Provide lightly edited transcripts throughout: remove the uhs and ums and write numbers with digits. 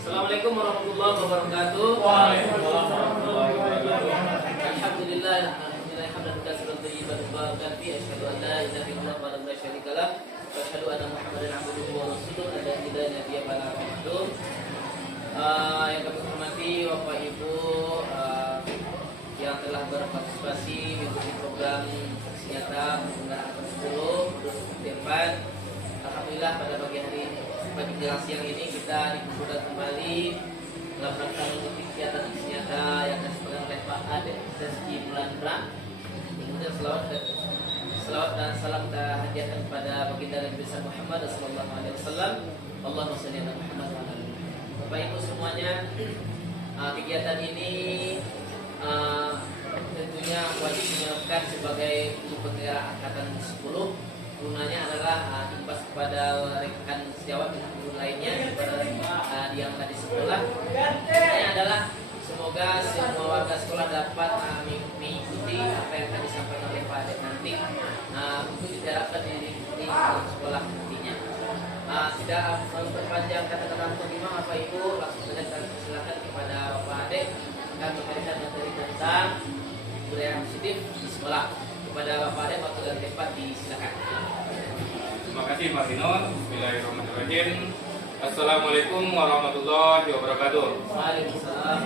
Assalamualaikum warahmatullahi wabarakatuh. Waalaikumsalam warahmatullahi wabarakatuh. Alhamdulillah, hamdan katsiran thayyiban mubarakan fi asyhadu an la ilaha illallah wa la syarika lah wa asyhadu anna Muhammadan abduhu wa rasuluh la ilaha nabiyya bala rahmatuh. Yang kami hormati Bapak Ibu yang telah berpartisipasi mengikuti program aksi nyata penggunaan 10 depan. Alhamdulillah pada pagi siang ini kita dikumpulkan kembali dalam rangka mengikuti kegiatan aksi nyata yang diselenggarakan oleh Pak Ade Reski Mulandra. Kemudian selawat dan salam kita hadiahkan kepada baginda Nabi besar Muhammad sallallahu alaihi wasallam. Allahumma shalli ala Muhammad wa ala ali. Bapak Ibu semuanya, kegiatan ini tentunya wajib dilakukan sebagai penggerak angkatan 10. Gunanya adalah imbas kepada rekan sejawat dan guru lainnya kepada yang tadi sekolah. Ini adalah semoga semua warga sekolah dapat mengikuti apa yang akan disampaikan oleh Pak Adek nanti untuk diterapkan di sekolah nantinya. Tidak memperpanjang kata-kata terima Bapak Ibu, langsung saja kita silakan kepada Bapak Adek akan memberikan materi tentang budaya positif di sekolah. Kepada Bapak Adek waktu dan tempat disilakan. Terima kasih Pak Dino. Bismillahirrahmanirrahim. Assalamualaikum warahmatullahi wabarakatuh. Waalaikumsalam.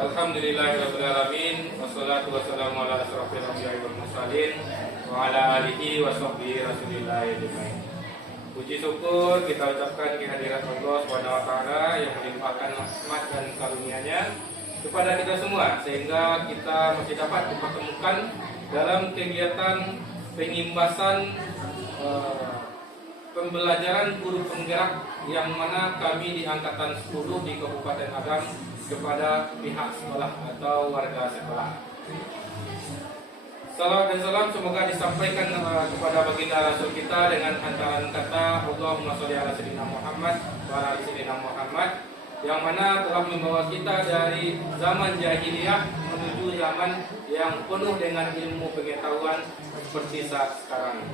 Alhamdulillahirabbil alamin. Wassalatu wassalamu ala asyrofil anbiya'i wal mursalin wa ala alihi wa sahbihi rasulillah ajmain. Puji syukur kita ucapkan kehadirat Allah Subhanahu wa taala yang melimpahkan rahmat dan karunia-Nya kepada kita semua sehingga kita masih dapat dipertemukan dalam kegiatan pengimbasan pembelajaran guru penggerak yang mana kami di angkatan 10 di Kabupaten Agam kepada pihak sekolah atau warga sekolah. Salawat dan salam semoga disampaikan kepada baginda Rasul kita dengan hantaran kata Allahumma sholli ala sayyidina Muhammad wa ala sayyidina Muhammad, yang mana telah membawa kita dari zaman jahiliyah menuju zaman yang penuh dengan ilmu pengetahuan seperti saat sekarang.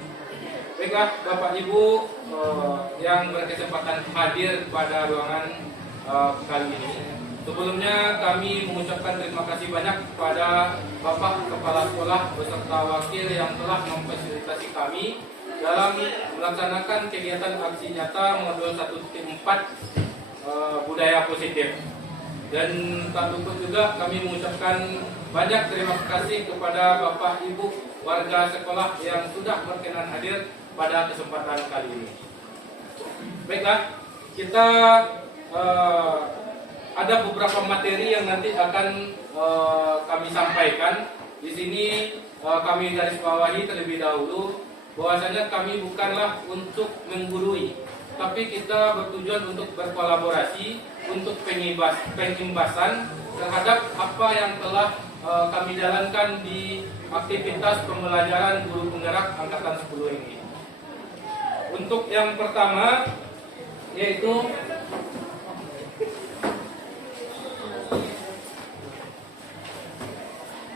Baiklah Bapak Ibu yang berkesempatan hadir pada ruangan kali ini. Sebelumnya kami mengucapkan terima kasih banyak kepada Bapak Kepala Sekolah beserta wakil yang telah memfasilitasi kami dalam melaksanakan kegiatan aksi nyata modul 1.4 budaya positif. Dan tak luput juga kami mengucapkan banyak terima kasih kepada Bapak Ibu warga sekolah yang sudah berkenan hadir pada kesempatan kali ini. Baiklah, kita ada beberapa materi yang nanti akan kami sampaikan. Di sini kami garis bawahi terlebih dahulu bahwasanya kami bukanlah untuk menggurui, tapi kita bertujuan untuk berkolaborasi untuk pengimbasan terhadap apa yang telah kami jalankan di aktivitas pembelajaran guru penggerak angkatan 10 ini. Untuk yang pertama yaitu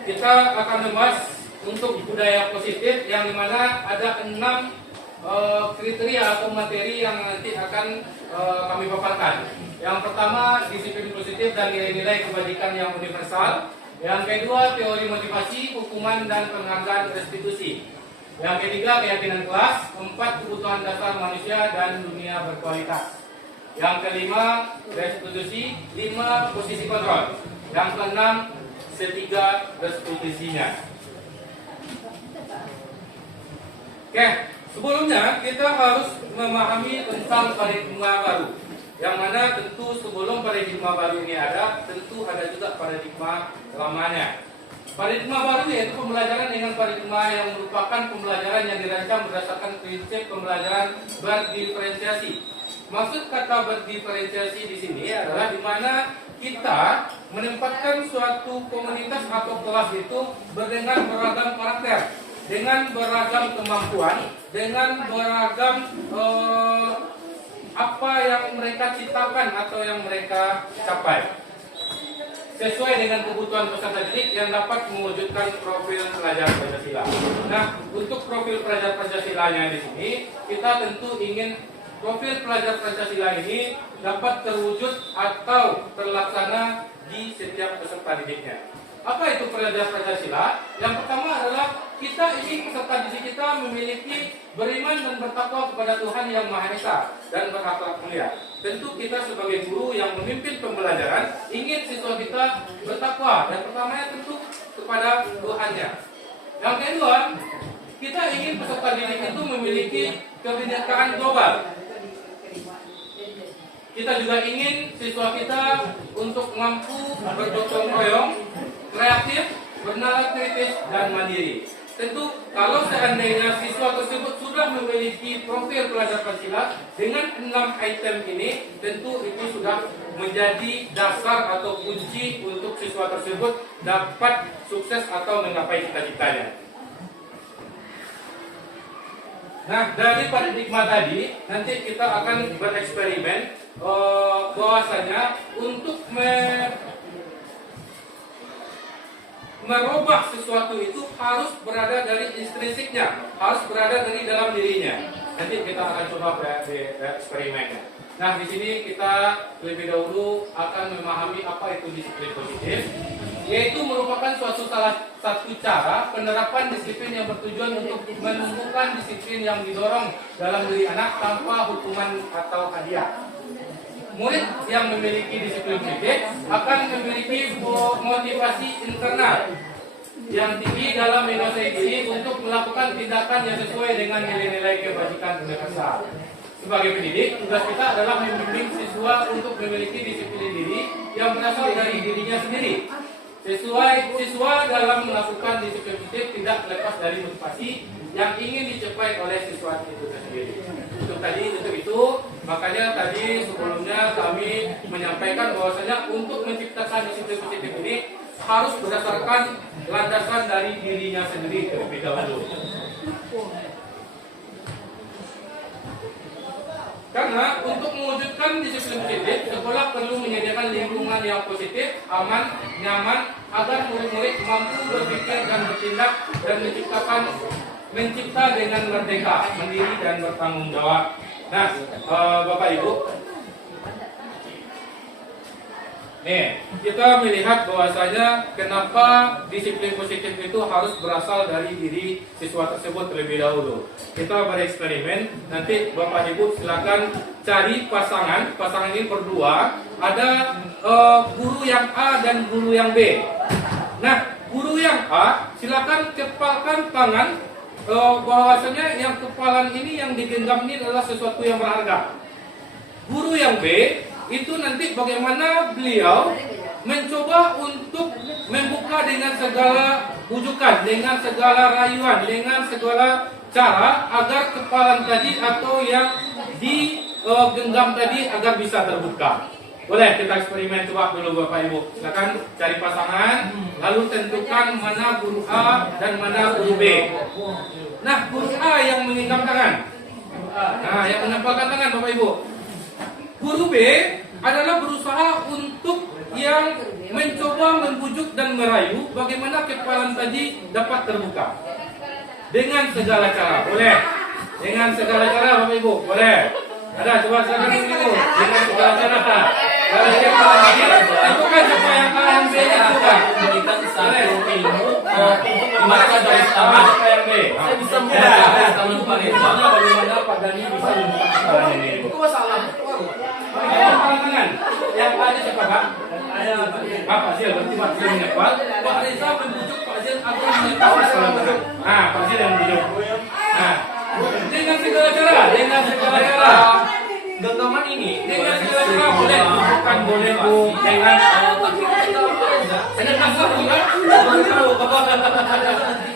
kita akan membahas untuk budaya positif yang dimana ada 6 kriteria atau materi yang nanti akan kami paparkan. Yang pertama disiplin positif dan nilai-nilai kebajikan yang universal. Yang kedua teori motivasi, hukuman dan penghargaan restitusi. Yang ketiga, keyakinan kelas. Keempat, kebutuhan dasar manusia dan dunia berkualitas. Yang kelima, restitusi. Lima, posisi kontrol. Yang keenam, setiga, restitusinya. Oke, sebelumnya kita harus memahami tentang paradigma baru. Yang mana tentu sebelum paradigma baru ini ada, tentu ada juga paradigma lamanya. Paradigma baru yaitu pembelajaran dengan paradigma yang merupakan pembelajaran yang dirancang berdasarkan prinsip pembelajaran berdiferensiasi. Maksud kata berdiferensiasi di sini adalah di mana kita menempatkan suatu komunitas atau kelas itu dengan beragam karakter, dengan beragam kemampuan, dengan beragam apa yang mereka ciptakan atau yang mereka capai, sesuai dengan kebutuhan peserta didik yang dapat mewujudkan profil pelajar Pancasila. Nah, untuk profil pelajar Pancasilanya di sini, kita tentu ingin profil pelajar Pancasila ini dapat terwujud atau terlaksana di setiap peserta didiknya. Apa itu pelajar Pancasila? Yang pertama adalah kita ingin peserta didik kita memiliki beriman dan bertakwa kepada Tuhan Yang Maha Esa dan berakhlak mulia. Tentu kita sebagai guru yang memimpin pembelajaran ingin siswa kita bertakwa dan pertamanya tentu kepada Tuhannya. Yang kedua, kita ingin peserta didik itu memiliki kebinekaan global. Kita juga ingin siswa kita untuk mampu bergotong royong, kreatif, bernalar kritis, dan mandiri. Tentu kalau seandainya siswa tersebut sudah memiliki profil pelajar Pancasila dengan 6 item ini, tentu itu sudah menjadi dasar atau kunci untuk siswa tersebut dapat sukses atau menggapai cita-citanya. Nah, dari paradigma tadi, nanti kita akan bereksperimen bahwasanya untuk merubah sesuatu itu harus berada dari intrinsiknya, harus berada dari dalam dirinya. Nanti kita akan coba bereksperimennya. Nah, di sini kita lebih dahulu akan memahami apa itu disiplin positif, yaitu merupakan salah satu cara penerapan disiplin yang bertujuan untuk menumbuhkan disiplin yang didorong dalam diri anak tanpa hukuman atau hadiah. Murid yang memiliki disiplin positif akan memiliki motivasi internal yang tinggi dalam menguasai diri untuk melakukan tindakan yang sesuai dengan nilai-nilai kebajikan universal. Sebagai pendidik, tugas kita adalah membimbing siswa untuk memiliki disiplin diri yang berasal dari dirinya sendiri. Siswa dalam melakukan disiplin positif tidak lepas dari motivasi yang ingin dicapai oleh siswa itu sendiri. Untuk itu, makanya tadi sebelumnya kami menyampaikan bahwasanya untuk menciptakan disiplin positif ini harus berdasarkan landasan dari dirinya sendiri terlebih dahulu. Karena untuk mewujudkan disiplin positif, sekolah perlu menyediakan lingkungan yang positif, aman, nyaman, agar murid-murid mampu berpikir dan bertindak dan mencipta dengan merdeka, mandiri dan bertanggung jawab. Nah, Bapak Ibu, kita melihat bahwasanya kenapa disiplin positif itu harus berasal dari diri siswa tersebut terlebih dahulu. Kita bereksperimen, nanti Bapak Ibu silakan cari pasangan ini berdua, ada guru yang A dan guru yang B. Nah, guru yang A silakan kepalkan tangan, bahwasanya yang kepalan ini yang digenggam ini adalah sesuatu yang berharga. Guru yang B itu nanti bagaimana beliau mencoba untuk membuka dengan segala bujukan, dengan segala rayuan, dengan segala cara agar kepalan tadi atau yang digenggam tadi agar bisa terbuka. Boleh kita eksperimen coba dulu Bapak Ibu. Silakan cari pasangan, lalu tentukan mana guru A dan mana guru B. Nah, guru A yang mengenggam tangan. Nah, yang menempelkan tangan Bapak Ibu. Guru B adalah berusaha untuk yang mencoba membujuk dan merayu bagaimana kepalan tadi dapat terbuka. Dengan segala cara, boleh. Dengan segala cara Bapak Ibu, boleh. Ada, coba silakan Ibu. Dengan segala cara. Kalau kepalan tadi tentukan siapa yang A yang B nya juga. Berikan satu ilmu Gimana dari A siapa yang B? bisa membaca tangan Pak Reza. Bagaimana Pak Dani bisa membuka kesalahan ini? Itu masalah. Tangan tangan. Yang ada siapa Pak? Pak Zil, berarti Pak Zil menyapa. Pak Reza membujuk Pak Zil agar mengetahui kesalahan Pak. Pak Zil yang membujuk. Dengan segala cara. Genggaman ini Dengan segala cara boleh bukan boleh Bu. Dengan tapi kita Pak Reza. Saya kasar juga.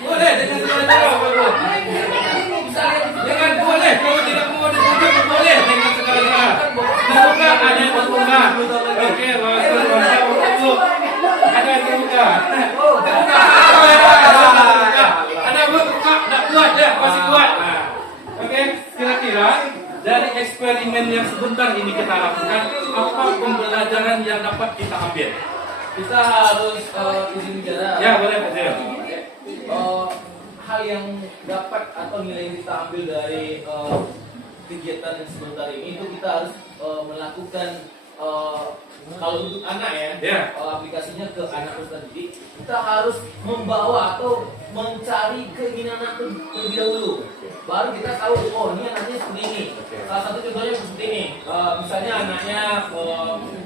Boleh dengan segala cara Pak Bu. Jangan boleh kalau tidak mau dibujuk boleh dengan segala cara. Terbuka ada yang terbuka. Oke, masuk. Ada yang terbuka. Ada yang terbuka, tak kuat ya, masih kuat. Oke, kira-kira dari eksperimen yang sebentar ini kita lakukan, apa pembelajaran yang dapat kita ambil? Kita harus izin bicara. Ya, boleh Pak Zil. Hal yang dapat atau nilai yang kita ambil dari kegiatan yang sebentar ini itu kita harus melakukan kalau untuk anak ya, aplikasinya ke anak peserta didik, kita harus membawa atau mencari keinginan anak terlebih dahulu. Baru kita tahu, oh ini anaknya seperti ini. Salah satu contohnya seperti ini, misalnya anaknya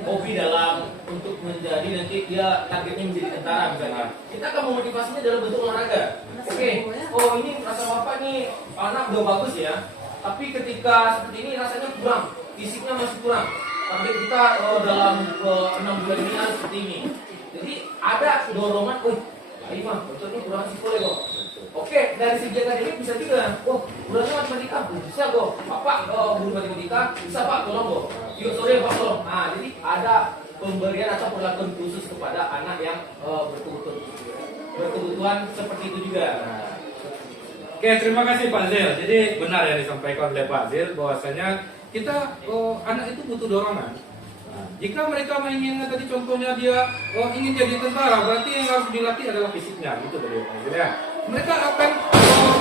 hobi dalam untuk menjadi nanti dia targetnya menjadi tentara misalnya. Kita akan memotivasinya dalam bentuk olahraga. Oke, oh ini rasa bapak nih anak udah bagus ya, tapi ketika seperti ini rasanya kurang, fisiknya masih kurang. Target kita dalam 6 bulan ini harus seperti ini. Jadi ada dorongan, ayo mah, contohnya kurang psikologi kok. Oke, dari segi akademik bisa juga. Kurangnya matematika, bisa kok. Bapak guru matematika, bisa Pak, tolong kok. Yuk sore Pak tolong. Nah, jadi ada pemberian atau perlakuan khusus kepada anak yang berkebutuhan seperti itu juga. Oke, terima kasih Pak Zil. Jadi benar yang disampaikan oleh Pak Zil bahwasanya kita anak itu butuh dorongan. Jika mereka menginginkan tadi contohnya dia ingin jadi tentara, berarti yang harus dilatih adalah fisiknya, gitu tadi Pak Zil ya. Mereka akan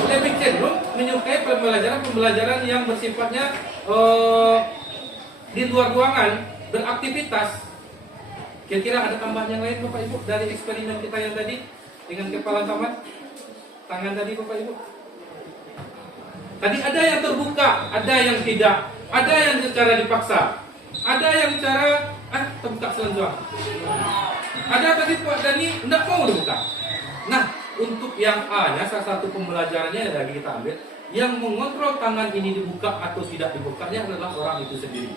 lebih cenderung menyukai pembelajaran yang bersifatnya di luar ruangan, beraktivitas. Kira-kira ada tambahan yang lain Bapak Ibu dari eksperimen kita yang tadi dengan kepala tangan tadi Bapak Ibu? Tadi ada yang terbuka, ada yang tidak, ada yang secara dipaksa, ada yang secara terbuka selanjutnya. Ada tadi Pak Dani tidak mau dibuka. Nah, untuk yang A-nya salah satu pembelajarannya yang lagi kita ambil, yang mengontrol tangan ini dibuka atau tidak dibukanya adalah orang itu sendiri.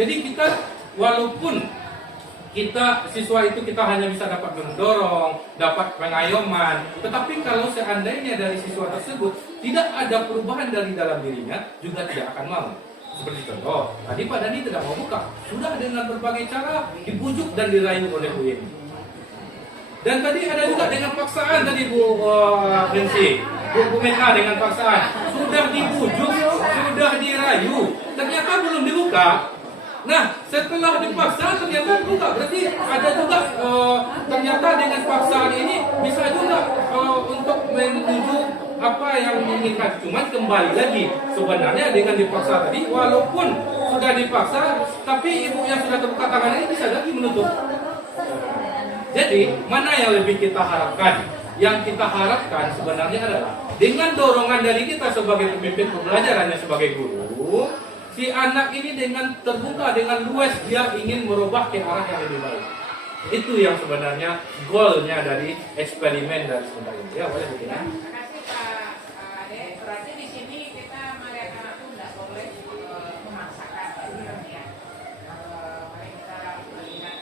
Jadi kita walaupun siswa itu kita hanya bisa dapat mendorong, dapat pengayoman, tetapi kalau seandainya dari siswa tersebut tidak ada perubahan dari dalam dirinya, juga tidak akan mau. Seperti contoh, tadi Pak Dani tidak mau buka, sudah dengan berbagai cara dibujuk dan dirayu oleh Bu Yeni. Dan tadi ada juga dengan paksaan tadi Bu Bensi, Bu Meka dengan paksaan, sudah dibujuk, sudah dirayu, ternyata belum dibuka. Nah, setelah dipaksa ternyata buka, berarti ada juga ternyata dengan paksaan ini bisa juga untuk menuju apa yang diinginkan. Cuman kembali lagi sebenarnya dengan dipaksa tadi, walaupun sudah dipaksa, tapi ibu yang sudah terbuka tangan ini bisa lagi menutup. Jadi mana yang lebih kita harapkan? Yang kita harapkan sebenarnya adalah dengan dorongan dari kita sebagai pemimpin pembelajarannya sebagai guru, si anak ini dengan terbuka, dengan luas dia ingin merubah ke arah yang lebih baik. Itu yang sebenarnya goalnya dari eksperimen dari sebentar ini. Ya, boleh begini. Terima kasih Pak Ade. Berarti di sini kita melihat anak itu tidak boleh memaksakan, ya. Mari kita lihat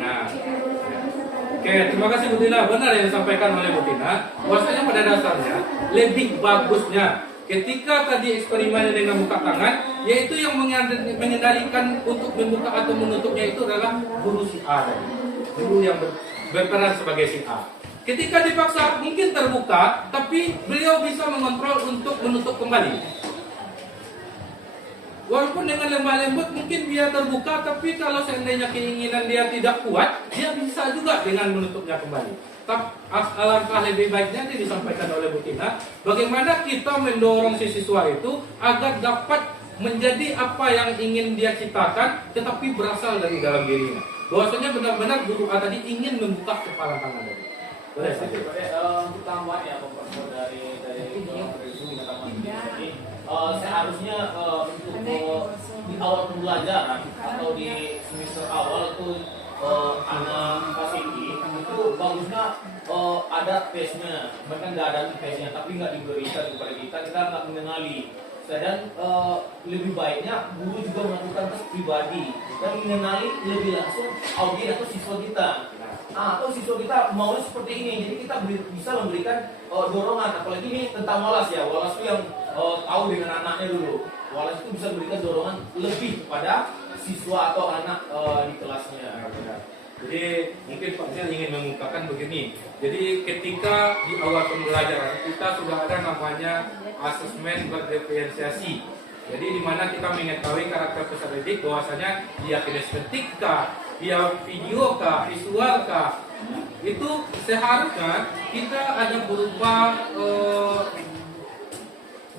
Nah, oke, terima kasih Bu Tina. Benar yang disampaikan oleh Bu Tina. Bahwasanya pada dasarnya lebih bagusnya ketika tadi eksperimennya dengan buka tangan, yaitu yang mengendalikan untuk membuka atau menutupnya itu adalah guru si A tadi. Guru yang berperan sebagai si A. Ketika dipaksa mungkin terbuka, tapi beliau bisa mengontrol untuk menutup kembali. Walaupun dengan lemah lembut mungkin dia terbuka, tapi kalau seandainya keinginan dia tidak kuat, dia bisa juga dengan menutupnya kembali. Alangkah lebih baiknya ini disampaikan oleh Bu Tina, bagaimana kita mendorong si siswa itu agar dapat menjadi apa yang ingin dia ciptakan, tetapi berasal dari dalam dirinya. Bahwasanya benar-benar guru A tadi ingin membuka kepala tangan tadi. Boleh. sedikit Pak. Untuk tambahan ya Bapak dari tambahan ini. Seharusnya untuk di awal pembelajaran atau di semester awal itu anak fasiki itu bagusnya ada tesnya. Mereka nggak ada tesnya, tapi nggak diberikan kepada kita nggak mengenali. Dan lebih baiknya guru juga melakukan tes pribadi dan mengenali lebih langsung audien atau siswa kita. Atau siswa kita maunya seperti ini, jadi kita bisa memberikan dorongan. Apalagi ini tentang walas ya, walas itu yang tahu dengan anaknya dulu. Walas itu bisa memberikan dorongan lebih kepada siswa atau anak di kelasnya. Jadi mungkin Pak Zil ingin mengungkapkan begini. Jadi ketika di awal pembelajaran kita sudah ada namanya asesmen berdiferensiasi. Jadi di mana kita mengetahui karakter peserta didik bahwasanya dia kinestetik kah, dia video kah, visual kah. Itu seharusnya kita ada berupa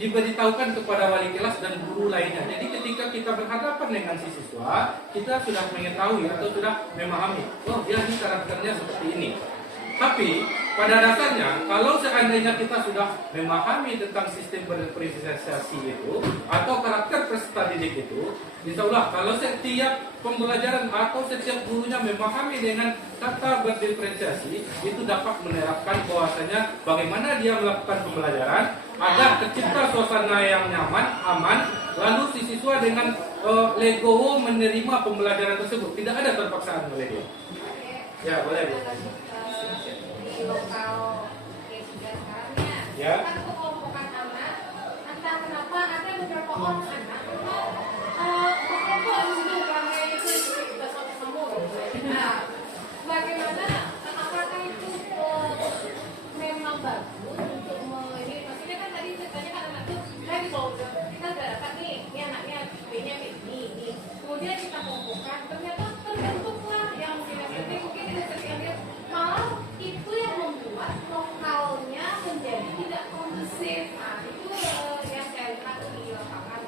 diberitahukan kepada wali kelas dan guru lainnya. Jadi ketika kita berhadapan dengan si siswa, kita sudah mengetahui atau sudah memahami, oh dia ini karakternya seperti ini. Tapi pada dasarnya, kalau seandainya kita sudah memahami tentang sistem berdiferensiasi itu atau karakter peserta didik itu, insya Allah kalau setiap pembelajaran atau setiap gurunya memahami dengan kata berdiferensiasi, itu dapat menerapkan bahwasanya bagaimana dia melakukan pembelajaran agar tercipta suasana yang nyaman, aman, lalu si siswa dengan legowo menerima pembelajaran tersebut, tidak ada terpaksaan oleh dia. Ya boleh Bu. Di lokal K3 sekarangnya, Ya. kan kekelompokan anak, entah kenapa ada beberapa orang anak mereka harus hidup ramai itu kita sama kamu. Nah, bagaimana apakah itu memang bagus untuk ini? Maksudnya kan tadi ceritanya kan anak tuh tadi kalau kita udah dapat nih, ini anaknya B-nya ini. Kemudian kita kelompokkan, ternyata terbentuklah yang mungkin kita ceritakan dia malah itu yang membuat lokalnya menjadi tidak kondusif. Nah, itu yang saya lihat di lapangan.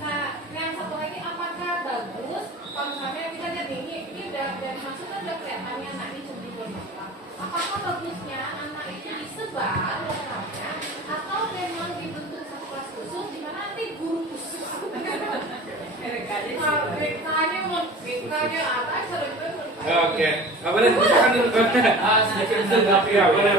Nah, yang satu lagi apakah bagus kalau misalnya kita lihat ini udah dari masukan udah kelihatannya anak ini cuma dibuat apa? Apakah bagusnya anak itu disebar lokalnya atau memang dibentuk satu kelas khusus di mana nanti guru khusus? BK-nya apa? Oke, boleh teruskan dulu. Sedikit menanggapi Ya, boleh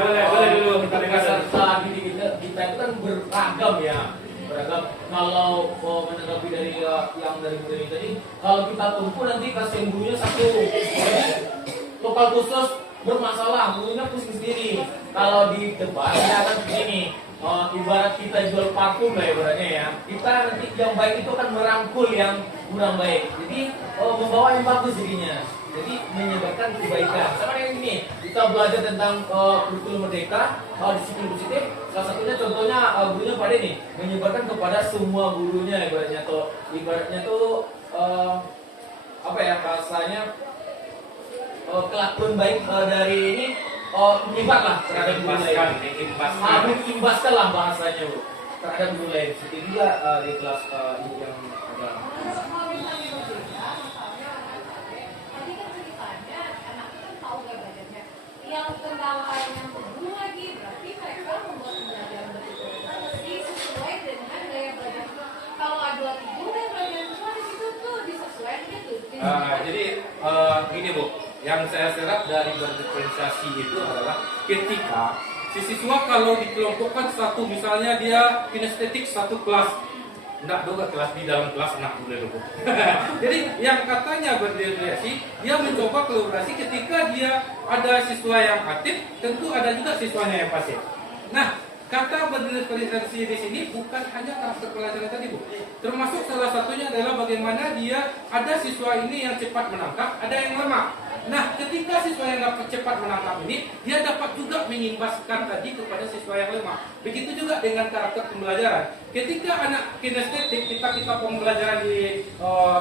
dulu. peserta didik kita itu kan beragam ya. Beragam. Kalau menanggapi dari yang dari materi tadi, kalau kita tumpu nanti kasihan gurunya satu. Jadi lokal khusus bermasalah, gurunya pusing sendiri. Kalau di depan dia akan begini. Ibarat kita jual parfum lah ibaratnya ya. Kita nanti yang baik itu akan merangkul yang kurang baik. Jadi membawa yang bagus jadinya. Jadi menyebarkan kebaikan. Sama dengan ini, kita belajar tentang kurikulum merdeka, disiplin positif. Salah satunya contohnya gurunya pada ini menyebarkan kepada semua gurunya ibaratnya tuh apa ya bahasanya kelakuan baik dari ini menyebar lah terhadap guru lain. Mengimbaskan lah bahasanya Bu terhadap guru lain. Seperti juga di kelas ini yang ada. Kalau misalnya berbeda, misalnya tadi kan ceritanya anak itu kan tahu gak belajarnya. Yang kendala yang kedua lagi berarti mereka membuat pembelajaran berdiferensiasi sesuai dengan gaya belajar. Kalau ada guru dan belajar semua di situ tuh disesuaikan gitu. Jadi gini Bu, yang saya serap dari berdiferensiasi itu adalah ketika si siswa kalau dikelompokkan satu, misalnya dia kinestetik satu kelas, enggak dua kelas di dalam kelas anak boleh dulu. Jadi yang katanya berdiferensiasi, dia mencoba kolaborasi ketika dia ada siswa yang aktif, tentu ada juga siswanya yang pasif. Nah, kata berdiferensiasi di sini bukan hanya karakter pelajaran tadi Bu, termasuk salah satunya adalah bagaimana dia ada siswa ini yang cepat menangkap, ada yang lemah. Nah, ketika siswa yang dapat cepat menangkap ini, dia dapat juga mengimbaskan tadi kepada siswa yang lemah. Begitu juga dengan karakter pembelajaran. Ketika anak kinestetik, kita pembelajaran di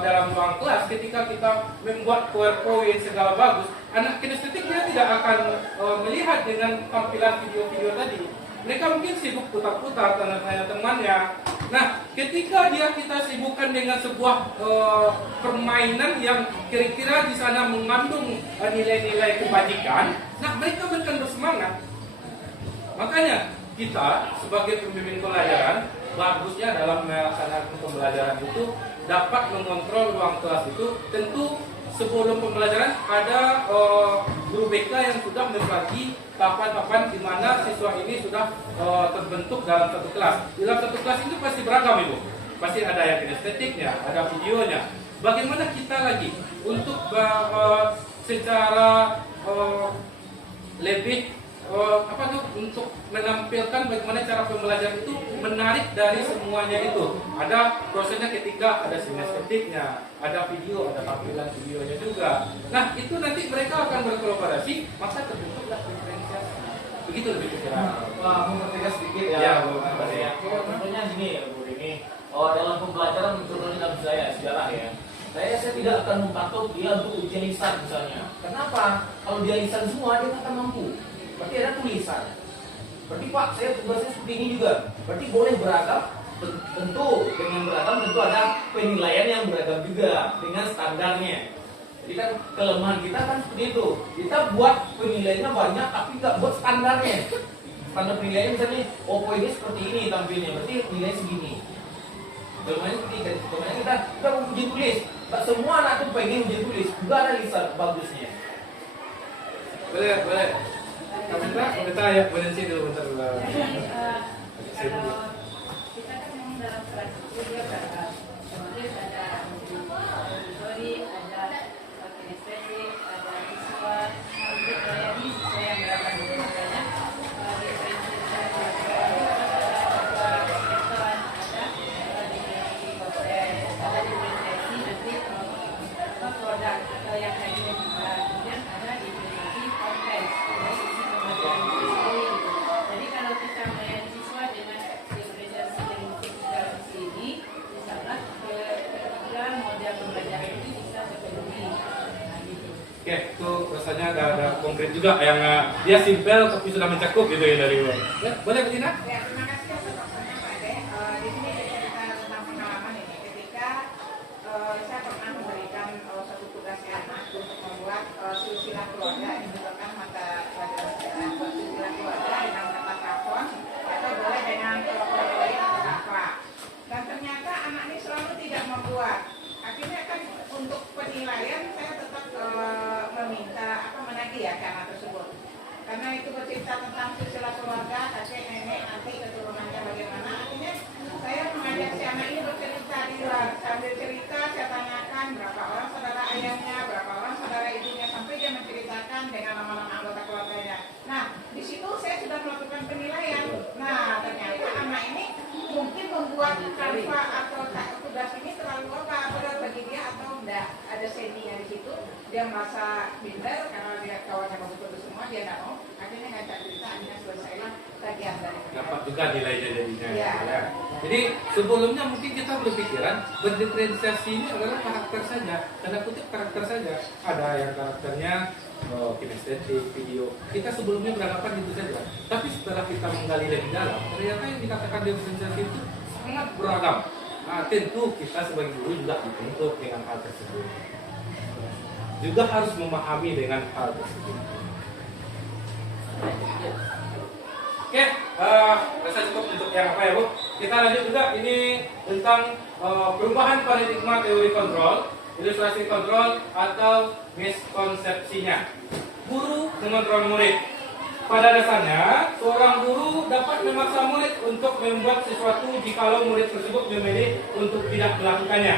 dalam ruang kelas, ketika kita membuat PowerPoint segala bagus, anak kinestetik dia tidak akan melihat dengan tampilan video-video tadi. Mereka mungkin sibuk putar-putar tanya temannya. Nah, ketika kita sibukkan dengan sebuah permainan yang kira-kira di sana mengandung nilai-nilai kebajikan, Nah, mereka bukan bersemangat. Makanya kita sebagai pembimbing pelajaran bagusnya dalam melaksanakan pembelajaran itu dapat mengontrol ruang kelas itu. Tentu sebelum pembelajaran ada guru BK yang sudah membagi tahapan-tahapan di mana siswa ini sudah terbentuk dalam satu kelas. Dalam satu kelas itu pasti beragam Ibu. Pasti ada yang kinestetiknya, ada videonya. Bagaimana kita lagi untuk secara lebih untuk menampilkan bagaimana cara pembelajaran itu menarik dari semuanya itu. Ada prosesnya ketika ada sinestetiknya, ada video, ada tampilan videonya juga. Nah, itu nanti mereka akan berkolaborasi, maka terbentuklah diferensiasi. Begitu lebih kira. Wah, mau bertiga sedikit ya. Ya, Bu. ya. Contohnya gini ya, Bu ini. Oh, dalam pembelajaran contohnya dalam saya sejarah ya. Saya tidak akan mempatok dia untuk ujian lisan misalnya. Kenapa? Kalau dia lisan semua dia nggak akan mampu. Berarti ada tulisan. Berarti Pak, saya tugasnya seperti ini juga. Berarti boleh beragam. Tentu dengan beragam tentu ada penilaian yang beragam juga dengan standarnya. Jadi kan kelemahan kita kan seperti itu. Kita buat penilaiannya banyak tapi nggak buat standarnya. Standar penilaiannya misalnya, oh poinnya seperti ini tampilnya, berarti nilai segini. Kelemahannya seperti itu. Kelemahannya kita uji tulis. Tak semua anak tuh pengen uji tulis. Juga ada lisan bagusnya. Boleh. Komentar ya, potensi dulu bentar. Jadi kalau kita kan memang dalam kelas itu dia beragam. Kemudian ada auditori, ada kinestetik, ada visual, untuk melayani siswa yang beragam. Makanya diferensiasi ada diferensiasi nanti produk atau yang lainnya juga. Kemudian ada diferensiasi konten. Jadi kalau kita melayani siswa dengan diferensiasi linguistik dalam sini, misalnya kira-kira model pembelajaran ini bisa terpenuhi. Oke, itu rasanya ada konkret juga yang dia simpel tapi sudah mencakup gitu ya dari luar. Ya, boleh Betina? Ya, terima kasih atas waktunya Pak Ade. Di sini saya cerita tentang pengalaman ini. Ketika saya pernah memberikan satu tugas anak untuk membuat silsilah keluarga, ini merupakan mata pelajaran sejarah silsilah keluarga dengan kata kafon atau boleh dengan kategori atau akhlak. Dan ternyata anak ini selalu tidak membuat. Akhirnya kan untuk penilaian saya tetap meminta menagih ya ke anak tersebut. Karena itu bercerita tentang silsilah keluarga, kakek, nenek, nanti keturunannya bagaimana. Akhirnya saya mengajak si anak ini bercerita di luar. Sambil cerita saya tanyakan berapa orang saudara ayahnya, berapa orang saudara ibunya, sampai dia menceritakan dengan nama-nama anggota keluarganya. Nah, di situ saya sudah melakukan penilaian. Nah, ternyata anak ini mungkin membuat kanva atau tugas ini terlalu berat bagi dia atau enggak ada seninya di situ. Dia merasa minder karena dia kawannya bagus-bagus semua, dia enggak mau. Akhirnya ngajak cerita, akhirnya selesailah tagihan dari mereka. Dapat juga nilainya jadinya. Iya. Ya. Jadi sebelumnya mungkin kita berpikiran berdiferensiasi ini adalah karakter saja, tanda kutip karakter saja. Ada yang karakternya kinestetik, video. Kita sebelumnya beranggapan itu saja. Tapi setelah kita menggali lebih dalam, ternyata yang dikatakan diferensiasi itu sangat beragam. Nah, tentu kita sebagai guru juga dituntut dengan hal tersebut. Juga harus memahami dengan hal tersebut. Oke, rasa cukup untuk yang apa ya Bu? Kita lanjut juga ini tentang perubahan paradigma teori kontrol, ilustrasi kontrol atau miskonsepsinya. Guru mengontrol murid. Pada dasarnya, seorang guru dapat memaksa murid untuk membuat sesuatu jikalau murid tersebut memilih untuk tidak melakukannya.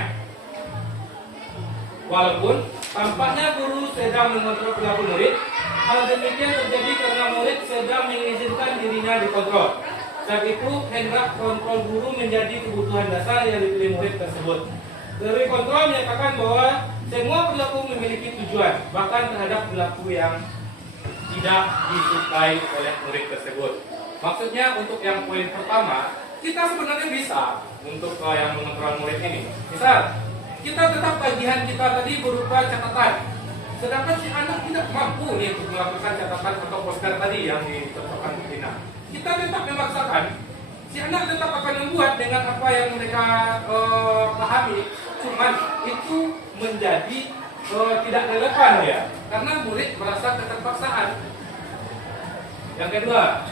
Walaupun tampaknya guru sedang mengontrol perilaku murid, hal demikian terjadi karena murid sedang mengizinkan dirinya dikontrol. Saat itu, hendrak kontrol guru menjadi kebutuhan dasar yang dipilih murid tersebut. Teori kontrol menyatakan bahwa semua perilaku memiliki tujuan, bahkan terhadap perilaku yang tidak disukai oleh murid tersebut. Maksudnya untuk yang poin pertama, kita sebenarnya bisa untuk yang mengontrol murid ini. Misal, kita tetap tagihan kita tadi berupa catatan. Sedangkan si anak tidak mampu nih untuk melakukan catatan atau poster tadi yang dicontohkan Betina. Kita tetap memaksakan, si anak tetap akan membuat dengan apa yang mereka pahami. Cuman itu menjadi tidak relevan ya, karena murid merasa keterpaksaan. Yang kedua,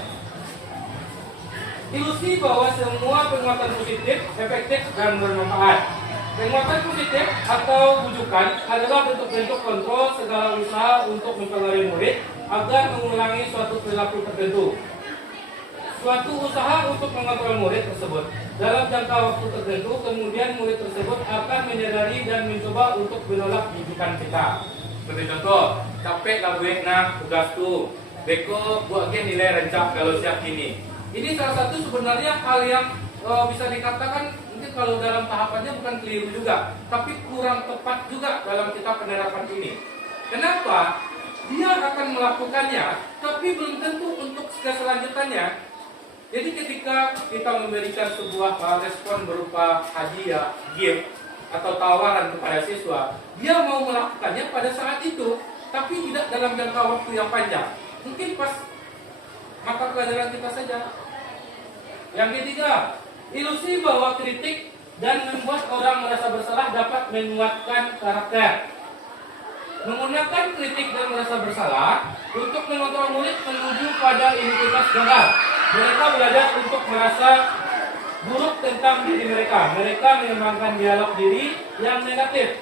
ilusi bahwa semua penguatan positif efektif dan bermanfaat. Penguatan positif atau bujukan adalah bentuk-bentuk kontrol segala usaha untuk mempengaruhi murid agar mengulangi suatu perilaku tertentu. Suatu usaha untuk mengontrol murid tersebut dalam jangka waktu tertentu, kemudian murid tersebut akan menyadari dan mencoba untuk menolak bujukan kita. Seperti contoh, capek lah gue nak tugas tu, beko buat dia nilai rencak kalau siap ini. Ini salah satu sebenarnya hal yang bisa dikatakan mungkin kalau dalam tahapannya bukan keliru juga, tapi kurang tepat juga dalam kita penerapan ini. Kenapa? Dia akan melakukannya, tapi belum tentu untuk keselanjutannya. Jadi ketika kita memberikan sebuah respon berupa hadiah, gift, atau tawaran kepada siswa, dia mau melakukannya pada saat itu, tapi tidak dalam jangka waktu yang panjang. Mungkin pas mata pelajaran kita saja. Yang ketiga, ilusi bahwa kritik dan membuat orang merasa bersalah dapat menguatkan karakter. Menggunakan kritik dan merasa bersalah untuk mengontrol murid menuju pada identitas gagal. Mereka belajar untuk merasa buruk tentang diri mereka. Mereka mengembangkan dialog diri yang negatif.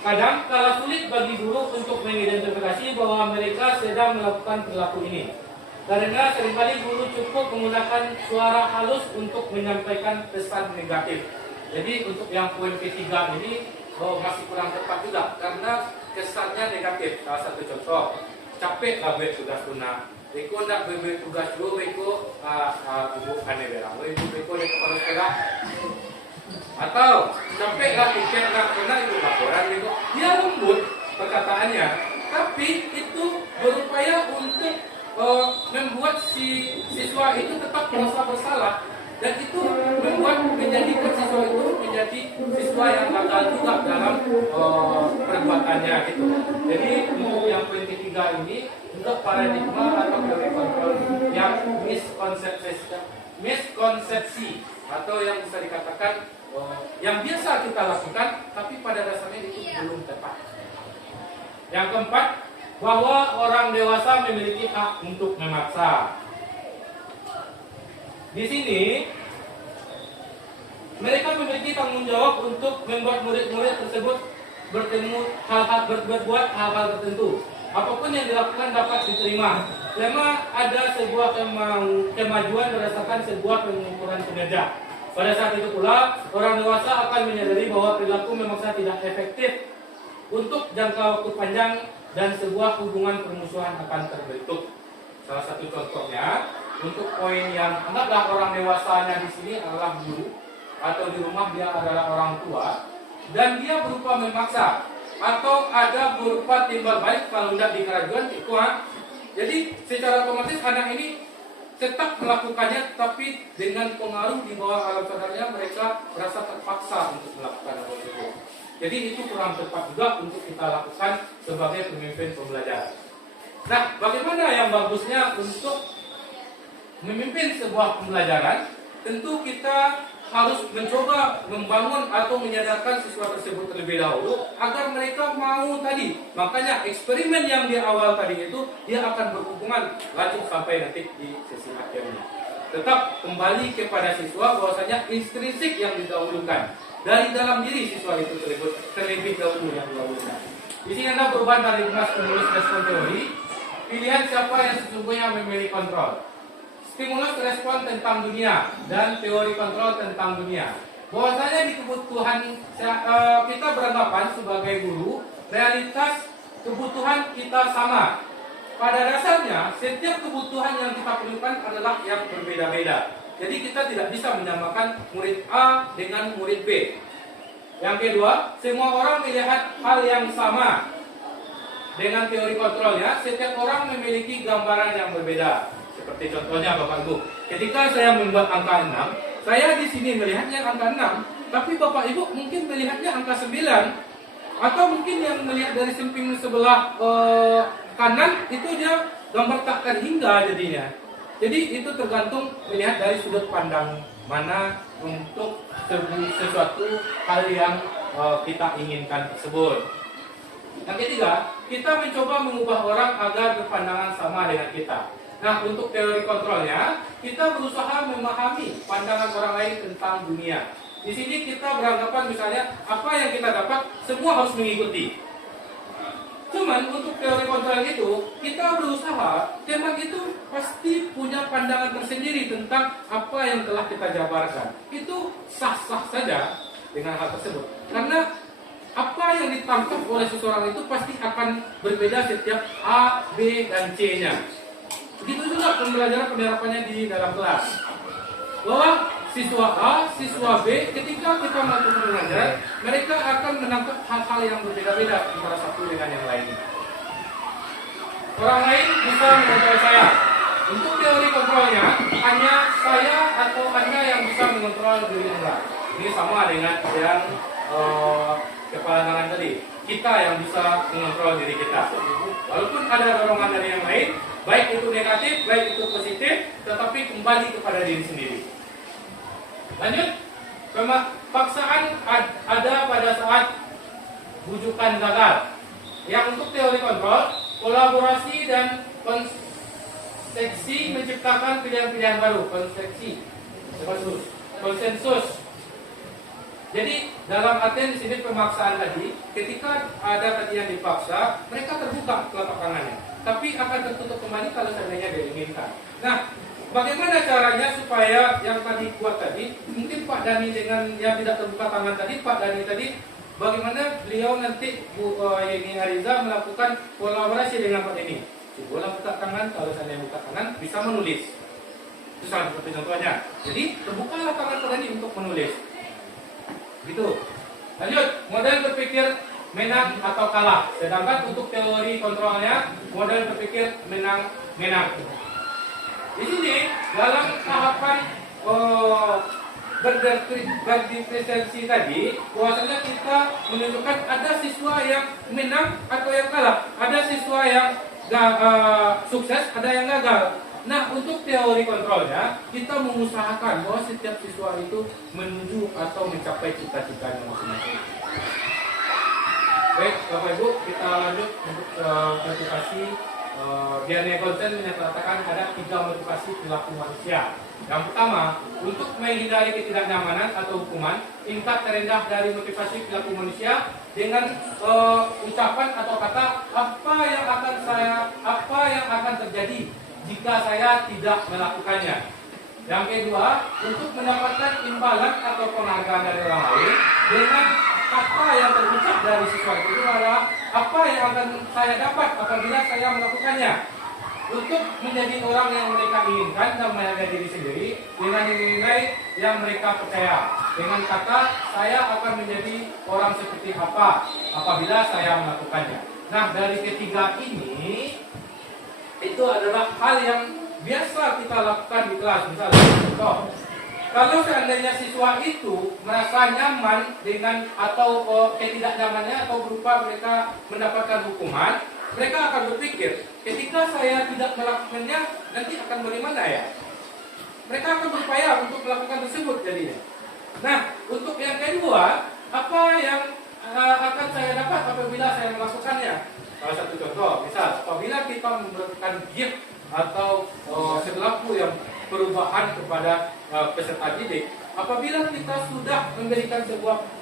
Kadang kala sulit bagi guru untuk mengidentifikasi bahwa mereka sedang melakukan perilaku ini. Karena seringkali guru cukup menggunakan suara halus untuk menyampaikan pesan negatif. Jadi untuk yang poin ketiga ini masih kurang tepat juga karena kesannya negatif. Salah satu contoh, capek lah gue tugas tuna. Beko nak gue tugas dulu, beko ibu aneh berang. Ibu beko dia kepala sekolah. Atau capek lah tiket nak kena itu laporan beko. Dia lembut perkataannya, tapi itu berupaya untuk membuat si siswa itu tetap merasa bersalah. Dan itu membuat menjadikan siswa itu menjadi siswa yang gagal juga dalam perbuatannya gitu. Jadi untuk yang poin ketiga ini untuk paradigma atau teori kontrol yang miskonsepsi atau yang bisa dikatakan yang biasa kita lakukan tapi pada dasarnya itu belum tepat. Yang keempat, bahwa orang dewasa memiliki hak untuk memaksa. Di sini mereka memiliki tanggung jawab untuk membuat murid-murid tersebut berbuat hal-hal tertentu. Apapun yang dilakukan dapat diterima. Selama ada sebuah kemajuan berdasarkan sebuah pengukuran kinerja. Pada saat itu pula, orang dewasa akan menyadari bahwa perilaku memaksa tidak efektif untuk jangka waktu panjang dan sebuah hubungan permusuhan akan terbentuk. Salah satu contohnya, untuk poin yang anggaplah orang dewasanya di sini adalah guru atau di rumah dia adalah orang tua dan dia berupa memaksa atau ada berupa timbal balik kalau tidak di kerajuan itu. Jadi secara otomatis anak ini tetap melakukannya tapi dengan pengaruh di bawah alam sadarnya mereka merasa terpaksa untuk melakukan hal tersebut. Jadi itu kurang tepat juga untuk kita lakukan sebagai pemimpin pembelajaran. Nah, bagaimana yang bagusnya untuk memimpin sebuah pembelajaran? Tentu kita harus mencoba membangun atau menyadarkan siswa tersebut terlebih dahulu agar mereka mau tadi. Makanya eksperimen yang di awal tadi itu dia akan berhubungan lanjut sampai nanti di sesi akhir ini. Tetap kembali kepada siswa bahwasanya intrinsik yang didahulukan dari dalam diri siswa itu terlebih dahulu yang didahulukan. Di sini Anda perubahan dari penulis respon teori, pilihan siapa yang sesungguhnya memilih kontrol. Stimulus respon tentang dunia dan teori kontrol tentang dunia. Bahwasanya di kebutuhan kita beranggapan sebagai guru, realitas kebutuhan kita sama. Pada dasarnya, setiap kebutuhan yang kita perlukan adalah yang berbeda-beda. Jadi kita tidak bisa menyamakan murid A dengan murid B. Yang kedua, semua orang melihat hal yang sama. Dengan teori kontrolnya, setiap orang memiliki gambaran yang berbeda. Seperti contohnya Bapak Ibu, ketika saya membuat angka 6, saya di sini melihatnya angka 6, tapi Bapak Ibu mungkin melihatnya angka 9, atau mungkin yang melihat dari samping sebelah kanan itu dia gambar takkan hingga jadinya. Jadi itu tergantung melihat dari sudut pandang mana untuk sesuatu hal yang kita inginkan tersebut. Yang ketiga, kita mencoba mengubah orang agar berpandangan sama dengan kita. Nah, untuk teori kontrolnya, kita berusaha memahami pandangan orang lain tentang dunia. Di sini kita beranggapan misalnya apa yang kita dapat semua harus mengikuti. Cuman untuk teori kontrol itu kita berusaha teman itu pasti punya pandangan tersendiri tentang apa yang telah kita jabarkan. Itu sah-sah saja dengan hal tersebut. Karena apa yang ditangkap oleh seseorang itu pasti akan berbeda setiap A, B, dan C-nya. Begitu juga pembelajaran penerapannya di dalam kelas. Bahwa siswa A, siswa B, ketika kita melakukan pengajaran, mereka akan menangkap hal-hal yang berbeda-beda antara satu dengan yang lain. Orang lain bisa mengontrol saya. Untuk teori kontrolnya, hanya saya atau Anda yang bisa mengontrol diri Anda. Ini sama dengan yang kepala tangan tadi. Kita yang bisa mengontrol diri kita. Walaupun ada dorongan dari yang lain, baik itu negatif, baik itu positif, tetapi kembali kepada diri sendiri. Lanjut, paksaan ada pada saat bujukan gagal. Yang untuk teori kontrol, kolaborasi dan konsensus menciptakan pilihan-pilihan baru. Konsensus. Jadi dalam artian di sini pemaksaan tadi, ketika ada tadi yang dipaksa, mereka terbuka telapak tangannya, tapi akan tertutup kembali kalau seandainya diinginkan. Nah, bagaimana caranya supaya yang tadi kuat tadi, mungkin Pak Dani dengan yang tidak terbuka tangan tadi, Pak Dani tadi, bagaimana beliau nanti Bu Yeni Ariza melakukan kolaborasi dengan Pak Deni. Si bola buka tangan, kalau seandainya buka tangan bisa menulis. Itu salah satu contohnya. Jadi terbukalah tangan Pak Dani untuk menulis. Gitu. Lanjut, model berpikir menang atau kalah. Sedangkan untuk teori kontrolnya, model berpikir menang-menang. Di sini dalam tahapan berdifferensiasi tadi, bahwasanya kita menunjukkan ada siswa yang menang atau yang kalah, ada siswa yang sukses, ada yang gagal. Nah, untuk teori kontrolnya, kita mengusahakan bahwa setiap siswa itu menuju atau mencapai cita-citanya masing-masing. Baik, Bapak Ibu, kita lanjut untuk motivasi. Diane Gonsen menyatakan ada 3 motivasi perilaku manusia. Yang pertama, untuk menghindari ketidaknyamanan atau hukuman, tingkat terendah dari motivasi perilaku manusia dengan ucapan atau kata apa yang akan terjadi jika saya tidak melakukannya. Yang kedua, untuk mendapatkan imbalan atau penghargaan dari orang lain dengan kata yang terucap dari siswa itu adalah apa yang akan saya dapat apabila saya melakukannya. Untuk menjadi orang yang mereka inginkan dan menghargai diri sendiri dengan nilai yang mereka percaya. Dengan kata saya akan menjadi orang seperti apa apabila saya melakukannya. Nah, dari ketiga ini itu adalah hal yang biasa kita lakukan di kelas. Misalnya, contoh, kalau seandainya siswa itu merasa nyaman dengan atau ketidaknyamannya atau berupa mereka mendapatkan hukuman, mereka akan berpikir, ketika saya tidak melakukannya, nanti akan bagaimana ya? Mereka akan berupaya untuk melakukan tersebut jadinya. Nah, untuk yang kedua, apa yang akan saya dapat apabila saya melakukannya? Salah satu contoh, misal apabila kita memberikan gift atau perilaku yang perubahan kepada peserta didik, apabila kita sudah memberikan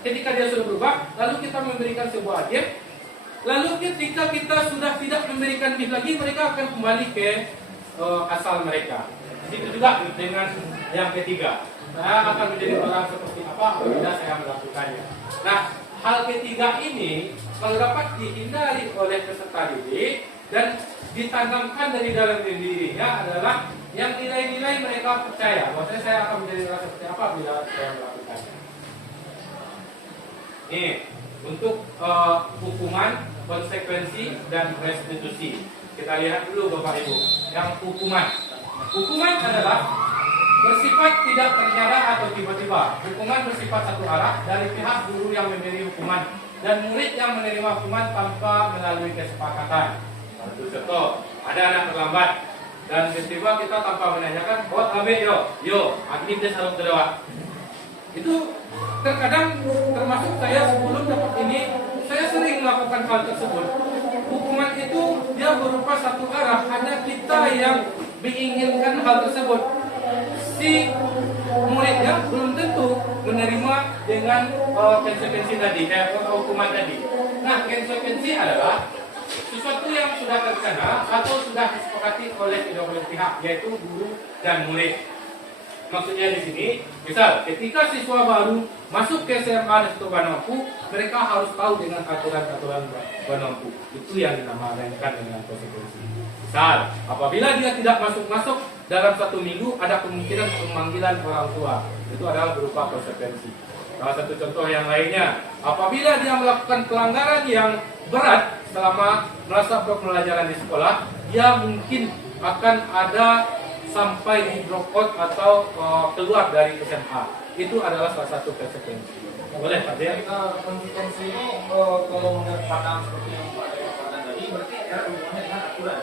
ketika dia sudah berubah, lalu kita memberikan sebuah gift, lalu ketika kita sudah tidak memberikan gift lagi, mereka akan kembali ke asal mereka. Begitu juga dengan yang ketiga, saya akan menjadi orang seperti apa apabila saya melakukannya. Nah, hal ketiga ini kalau dapat dihindari oleh peserta didik dan ditanamkan dari dalam dirinya adalah yang nilai-nilai mereka percaya bahwa saya akan menjadi orang seperti apa bila saya melakukannya. Ini untuk hukuman, konsekuensi, dan restitusi. Kita lihat dulu Bapak Ibu. Yang hukuman adalah bersifat tidak terencana atau tiba-tiba. Hukuman bersifat satu arah dari pihak guru yang memberi hukuman dan murid yang menerima hukuman tanpa melalui kesepakatan. Contoh, ada anak terlambat dan tiba-tiba kita tanpa menanyakan, buat abe yo, aktif dia selalu terlewat. Itu terkadang termasuk saya sebelum dapat ini, saya sering melakukan hal tersebut. Hukuman itu dia berupa satu arah, hanya kita yang menginginkan hal tersebut, si muridnya belum tentu menerima dengan konsekuensi tadi, hukuman tadi. Nah, konsekuensi adalah sesuatu yang sudah terkena atau sudah disepakati oleh kedua belah pihak, yaitu guru dan murid. Maksudnya di sini, misal ketika siswa baru masuk ke SMA atau Banampu, mereka harus tahu dengan aturan-aturan Banampu. Itu yang dinamakan dengan konsekuensi. Misal, apabila dia tidak masuk dalam 1 minggu, ada kemungkinan pemanggilan orang tua. Itu adalah berupa konsekuensi. Salah satu contoh yang lainnya, apabila dia melakukan pelanggaran yang berat selama masa pembelajaran di sekolah, dia mungkin akan ada sampai di drop out atau keluar dari SMA. Itu adalah salah satu konsekuensi. Boleh Pak Dia? Konsekuensi ini kalau menurut pandang seperti yang Pak Dia katakan tadi, berarti ada hubungannya dengan aturan.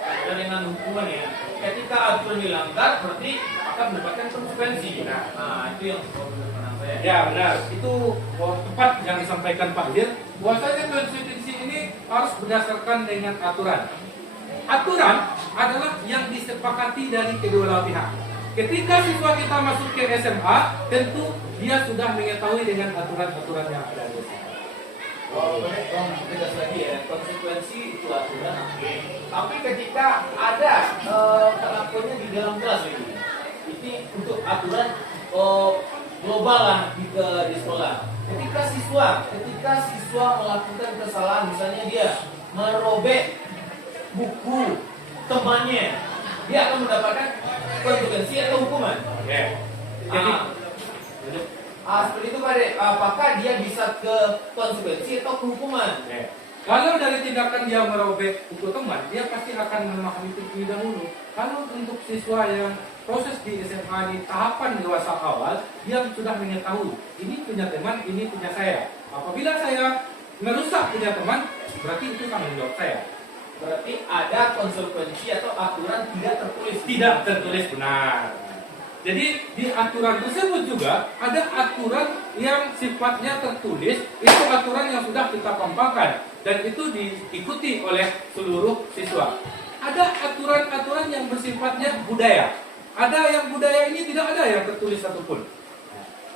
Ada dengan hukuman ya. Ketika aturan dilanggar, berarti akan mendapatkan konsekuensi. Nah, itu yang menurut pandang saya. Ya benar, itu tepat yang disampaikan Pak Dir. Bahwasanya konsekuensi ini harus berdasarkan dengan aturan. Aturan adalah yang disepakati dari kedua belah pihak. Ketika siswa kita masuk ke SMA, tentu dia sudah mengetahui dengan aturan-aturan yang ada di sana. Tegas lagi ya, konsekuensi itu aturan. Tapi ketika ada perlakuannya di dalam kelas ini untuk aturan global lah di sekolah. Ketika siswa melakukan kesalahan, misalnya dia merobek buku temannya, dia akan mendapatkan konsekuensi atau hukuman. Oke. Jadi seperti itu Pak Dek. Apakah dia bisa ke konsekuensi atau ke hukuman? kalau dari tindakan dia merobek buku teman, dia pasti akan memahami itu terlebih dahulu. Kalau untuk siswa yang proses di SMA di tahapan dewasa awal, dia sudah mengetahui ini punya teman, ini punya saya. Apabila saya merusak punya teman, berarti itu tanggung jawab saya. Berarti ada konsekuensi atau aturan tidak tertulis. Tidak tertulis, benar. Jadi di aturan tersebut juga ada aturan yang sifatnya tertulis. Itu aturan yang sudah kita pampangkan dan itu diikuti oleh seluruh siswa. Ada aturan-aturan yang bersifatnya budaya. Ada yang budaya ini tidak ada yang tertulis satupun.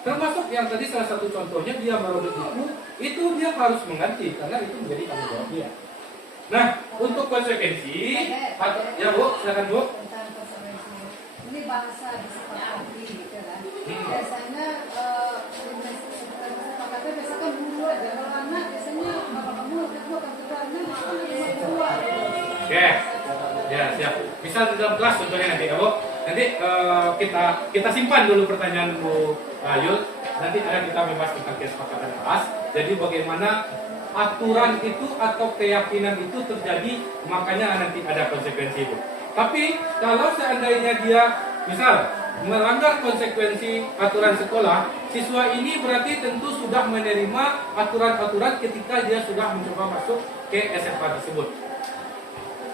Termasuk yang tadi salah satu contohnya dia merobek buku, itu dia harus mengganti karena itu menjadi tanggung jawab dia. Nah, untuk konsekuensi, ya Bu, silakan Bu. Tentang konsekuensi. Ini bahasa disepakati gitu kan. Biasanya disepakati biasanya kan dulu aja. Kalau anak biasanya bapak kamu kedua kan keduanya kan lebih dua. Oke, ya siap. Misal di dalam kelas contohnya nanti ya Bu. Nanti kita simpan dulu pertanyaan Bu Yul. Nanti ada kita membahas tentang kesepakatan kelas. Jadi bagaimana aturan itu atau keyakinan itu terjadi, makanya nanti ada konsekuensi itu. Tapi kalau seandainya dia misal melanggar konsekuensi aturan sekolah, siswa ini berarti tentu sudah menerima aturan-aturan ketika dia sudah mencoba masuk ke SMA tersebut.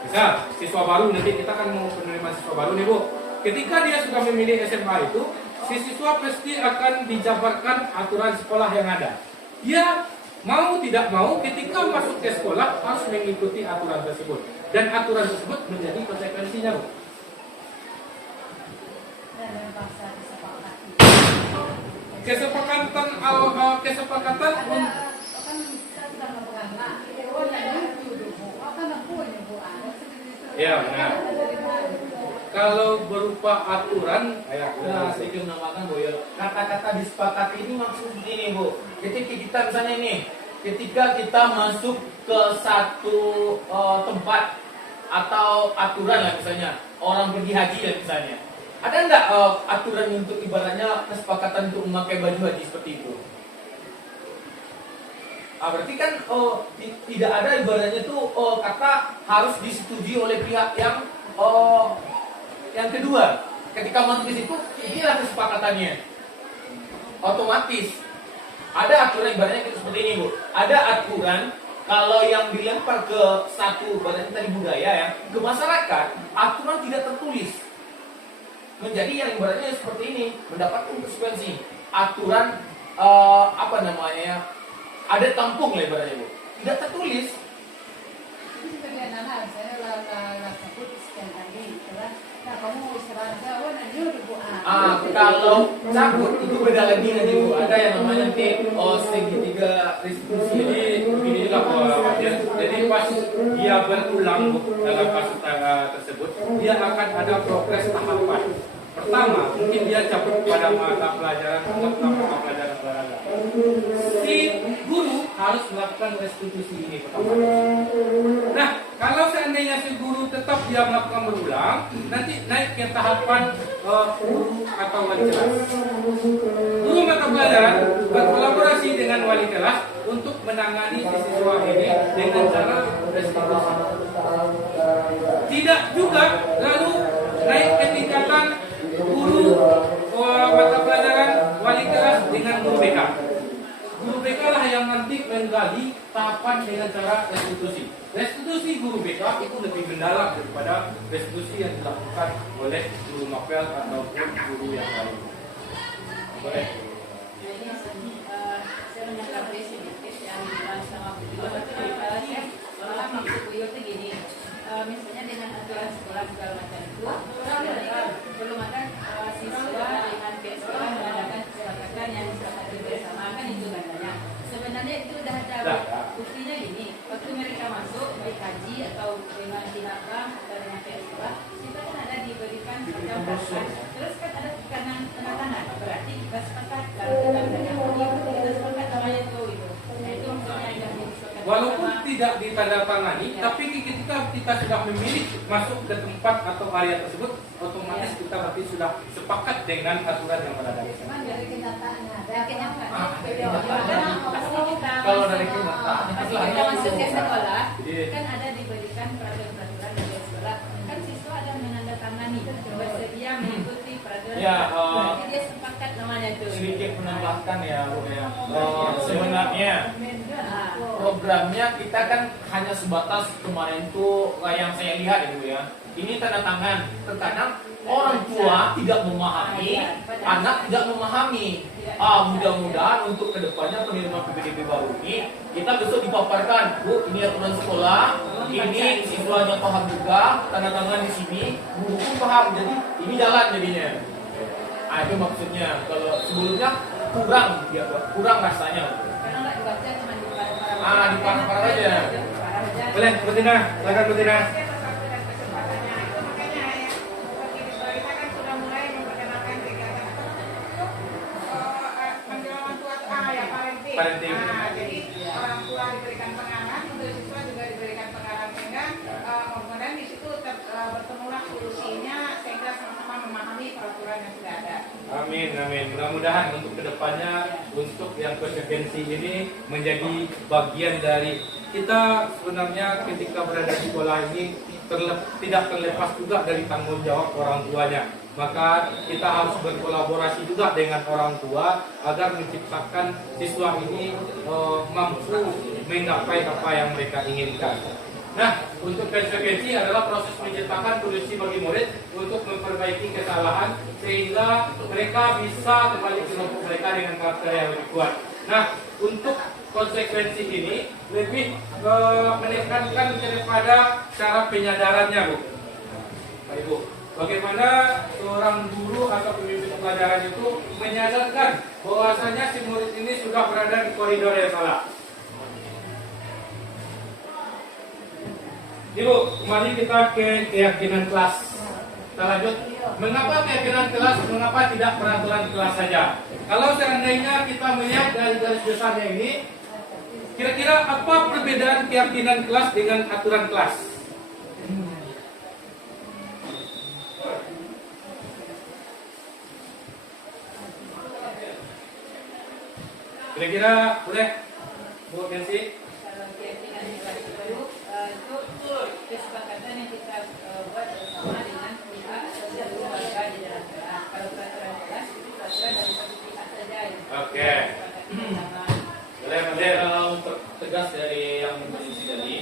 Misal siswa baru, nanti kita akan mau menerima siswa baru nih Bu. Ketika dia sudah memilih SMA itu, si siswa pasti akan dijabarkan aturan sekolah yang ada. Dia mau tidak mau ketika masuk ke sekolah harus mengikuti aturan tersebut. Dan aturan tersebut menjadi konsekuensinya Bu. Dan bahasa disepakati. Kesepakatan Ada kan kita sudah melakukan nah, oh yang itu dulu. Akan aku yang bu ada sedikit. Ya, benar. Kalau berupa aturan, Nah, saya juga menambahkan Bu ya. Kata-kata disepakati ini maksudnya ini Bu. Ketika kita misalnya ini, ketika kita masuk ke satu tempat atau aturan lah misalnya orang pergi haji lah misalnya, ada enggak aturan untuk ibaratnya kesepakatan untuk memakai baju haji seperti itu? Berarti kan tidak ada ibaratnya tuh kata harus disetujui oleh pihak yang kedua. Ketika masuk di situ, inilah kesepakatannya. Otomatis ada aturan ibaratnya seperti ini Bu. Ada aturan kalau yang dilempar ke satu ibaratnya tadi budaya ya, ke masyarakat, aturan tidak tertulis. Menjadi yang ibaratnya seperti ini, mendapatkan konsekuensi. Aturan apa namanya ya? Ada tampung lah ibaratnya Bu. Tidak tertulis. Itu sebagai anak saya lah sebut sekian kali, itulah kamu istirahat aja, wah nanti di Bu. Kalau cabut itu beda lagi nanti Bu. Ada yang namanya nanti segitiga restitusi. Jadi beginilah jadi pas dia berulang Bu, dalam kasus tersebut, dia akan ada progres tahapan. Pertama, mungkin dia cabut pada mata pelajaran olahraga. Si guru harus melakukan restitusi ini pertama. Nah, kalau seandainya si guru tetap dia melakukan berulang, nanti naik ke tahapan guru atau wali kelas. Guru mata pelajaran berkolaborasi dengan wali kelas untuk menangani siswa ini dengan cara restitusi. Tidak juga lalu naik ke tingkatan guru mata pelajaran wali kelas dengan guru BK. Guru BK lah yang nanti menggali tahapan dengan cara restitusi. Restitusi guru BK itu lebih mendalam daripada restitusi yang dilakukan oleh guru mapel ataupun guru yang lain. Boleh. Saya menyampaikan sedikit yang dibahas sama Bu Tio. Kalau maksud Bu Tio itu gini, misalnya dengan aturan sekolah segala macam itu, belum ada siswa dengan pihak sekolah mengadakan kesepakatan yang disepakati bersama, kan itu katanya. Sebenarnya itu sudah ada buktinya gini, waktu mereka masuk baik haji atau dengan tindakan atau dengan pihak sekolah, itu kan ada diberikan peraturan. Terus kan ada tekanan tanda tangan, berarti kita sepakat kalau kita mendapat kita sepakat namanya itu. Nah itu maksudnya yang disepakati. Walaupun tidak ditandatangani, tapi ketika kita sudah memilih masuk ke tempat atau area tersebut, otomatis kita berarti sudah sepakat dengan aturan yang berada di sana. Cuman dari kenyataannya, dari Kenyataan. Kalau dari kenyataan, Kita masuk ke sekolah, Jadi- kan ada diberikan peraturan-peraturan dari sekolah. Kan siswa ada menandatangani, bersedia mengikuti peraturan. Ya, Berarti dia sepakat namanya itu. sedikit menambahkan ya Bu ya. Sebenarnya Ah. programnya kita kan hanya sebatas kemarin tuh yang saya lihat ya Bu ya. Ini tanda tangan. Terkadang orang tua tidak memahami, anak tidak memahami. Mudah-mudahan untuk kedepannya penerimaan PPDB baru ini kita besok dipaparkan, Bu, ini aturan sekolah, ini siswanya paham juga, tanda tangan di sini, guru pun paham, jadi ini jalan jadinya. Itu maksudnya. Kalau sebelumnya kurang rasanya. Karena nggak dibaca cuma di parah-parah. Di parah-parah aja. Parah aja. Boleh, Bu Tina, silakan Bu Tina. Kesempatannya itu makanya ya, seperti di sekolah kita kan sudah mulai memperkenalkan kegiatan menjelang orang tua ya parenting. Parenting. Nah, jadi orang tua diberikan pengarahan, untuk siswa juga diberikan pengarahan sehingga kemudian di situ bertemulah solusinya sehingga sama-sama memahami peraturan yang sudah ada. Amin, amin. Mudah-mudahan untuk kedepannya untuk yang konsekuensi ini menjadi bagian dari kita. Sebenarnya ketika berada di sekolah ini tidak terlepas juga dari tanggung jawab orang tuanya. Maka kita harus berkolaborasi juga dengan orang tua agar menciptakan siswa ini mampu menggapai apa yang mereka inginkan. Nah, untuk konsekuensi adalah proses menciptakan kondisi bagi murid untuk memperbaiki kesalahan sehingga mereka bisa kembali ke kelompok mereka dengan karakter yang lebih kuat. Nah, untuk konsekuensi ini lebih menekankan daripada cara penyadarannya, Bu. Pak Ibu, bagaimana seorang guru atau pemimpin pelajaran itu menyadarkan bahwasanya si murid ini sudah berada di koridor yang salah. Ibu, kembali kita ke keyakinan kelas. Kita lanjut. Mengapa keyakinan kelas? Mengapa tidak peraturan kelas saja? Kalau seandainya kita melihat dari garis besarnya ini, kira-kira apa perbedaan keyakinan kelas dengan aturan kelas? Kira-kira boleh, Bu Nancy? Kalau keyakinan kita baru itu kesepakatan yang kita buat bersama dengan pihak sosial keluarga di dalam kelas. Kalau peraturan kelas itu peraturan dari satu pihak saja. Oke. Boleh. Untuk tegas dari yang berisi tadi,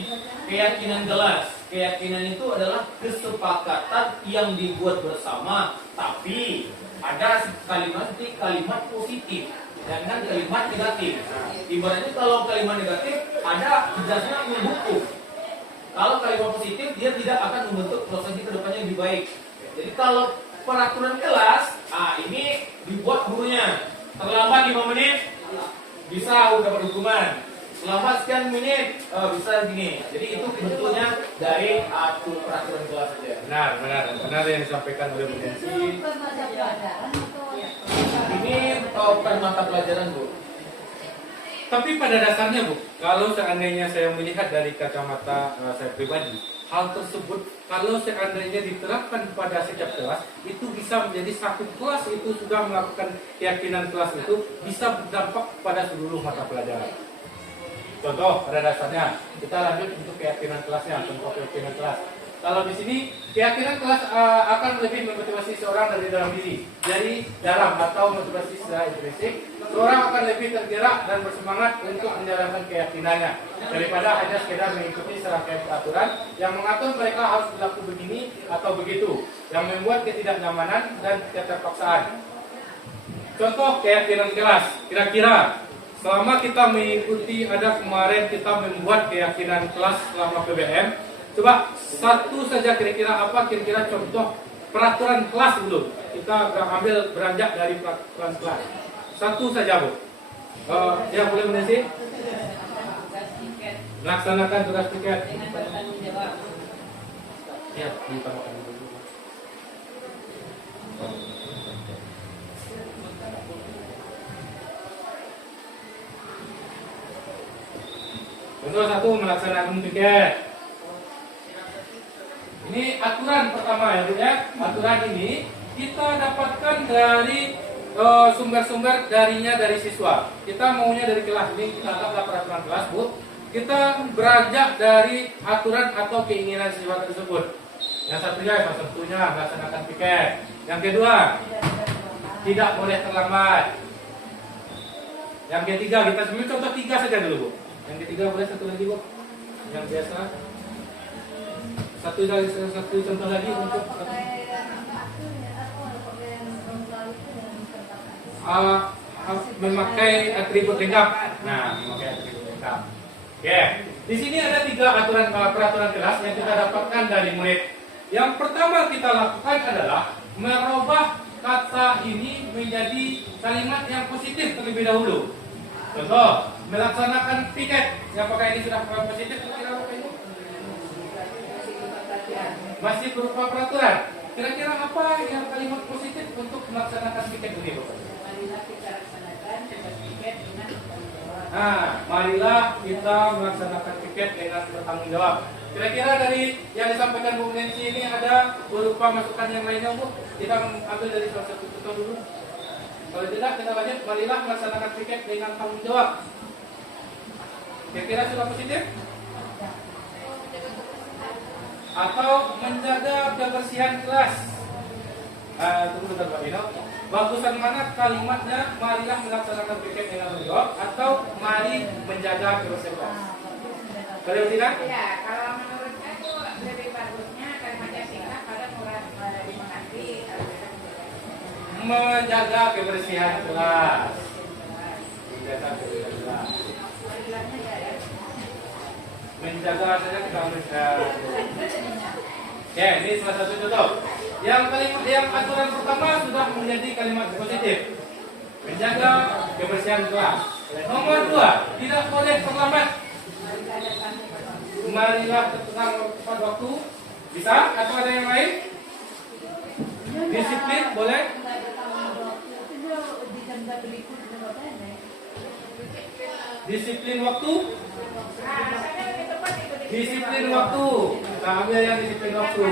keyakinan jelas. Keyakinan itu adalah kesepakatan yang dibuat bersama, tapi ada kalimat positif dengan kalimat negatif. Ibaratnya kalau kalimat negatif ada jelasnya menghukum. Kalau kalimat positif dia tidak akan membentuk proses ke depannya lebih baik. Jadi kalau peraturan kelas, ini dibuat gurunya terlambat 5 menit bisa dapat hukuman. Selama sekian menit bisa gini. Jadi itu bentuknya dari peraturan kelas saja. Benar yang disampaikan oleh Bu Nancy. Ini bukan mata pelajaran, Bu. Tapi pada dasarnya Bu, kalau seandainya saya melihat dari kacamata saya pribadi, hal tersebut kalau seandainya diterapkan pada setiap kelas, itu bisa menjadi satu kelas itu sudah melakukan keyakinan kelas itu bisa berdampak pada seluruh mata pelajaran. Contoh pada dasarnya, kita lanjut untuk keyakinan kelasnya, contoh keyakinan kelas. Kalau di sini keyakinan kelas akan lebih memotivasi seorang dari dalam diri, dari dalam atau motivasi secara intrinsik, seorang akan lebih tergerak dan bersemangat untuk menjalankan keyakinannya daripada hanya sekedar mengikuti serangkaian peraturan yang mengatur mereka harus berlaku begini atau begitu, yang membuat ketidaknyamanan dan keterpaksaan. Contoh keyakinan kelas, kira-kira selama kita mengikuti ada kemarin kita membuat keyakinan kelas selama PBM. Coba satu saja kira-kira apa kira-kira contoh peraturan kelas dulu. Kita ambil beranjak dari peraturan kelas. Satu saja Bu. Ya boleh menesi. Laksanakan tugas tiket. Ya, ditambahkan dulu. Contoh satu melaksanakan tiket. Ini aturan pertama ya Bu ya. Aturan ini kita dapatkan dari sumber-sumber darinya dari siswa. Kita maunya dari kelas ini kita anggaplah peraturan kelas Bu. Kita beranjak dari aturan atau keinginan siswa tersebut. Yang satunya melaksanakan piket. Yang kedua, tidak boleh terlambat. Yang ketiga, kita ambil contoh 3 saja dulu Bu. Yang ketiga boleh satu lagi Bu. Yang biasa. Satu contoh lagi untuk memakai atribut lengkap. Nah, memakai atribut lengkap. Oke, di sini ada 3 peraturan kelas yang kita dapatkan dari murid. Yang pertama kita lakukan adalah merubah kata ini menjadi kalimat yang positif terlebih dahulu. Contoh, melaksanakan piket. Apakah ini sudah positif? Kira-kira apa ini? Masih berupa peraturan. Kira-kira apa yang kalimat positif untuk melaksanakan piket ini, Bapak? Marilah kita laksanakan piket dengan Nah, marilah kita melaksanakan piket dengan bertanggung jawab. Kira-kira dari yang disampaikan Bu Nancy ini ada berupa masukan yang lainnya, Bu? Kita ambil dari salah satu contoh dulu. Kalau tidak, kita lanjut. Marilah melaksanakan piket dengan tanggung jawab. Kira-kira sudah positif? Atau menjaga kebersihan kelas. Tunggu bentar Pak Dino. Bagusan mana kalimatnya? Marilah melaksanakan piket dengan tanggung jawab atau mari menjaga kebersihan kelas. Kalau tidak? Ya, kalau menurut aku lebih bagusnya kalimatnya singkat pada murah dimengerti. Menjaga kebersihan kelas. Menjaga kebersihan kelas. Menjaga saja kita menjaga. Ya, ini salah satu contoh. Yang kalimat yang aturan pertama sudah menjadi kalimat positif. Menjaga kebersihan kelas. Nomor 2, tidak boleh terlambat. Marilah tepat waktu. Bisa? Atau ada yang lain? Disiplin boleh? Disiplin waktu. Disiplin waktu. Kita ambil yang disiplin waktu.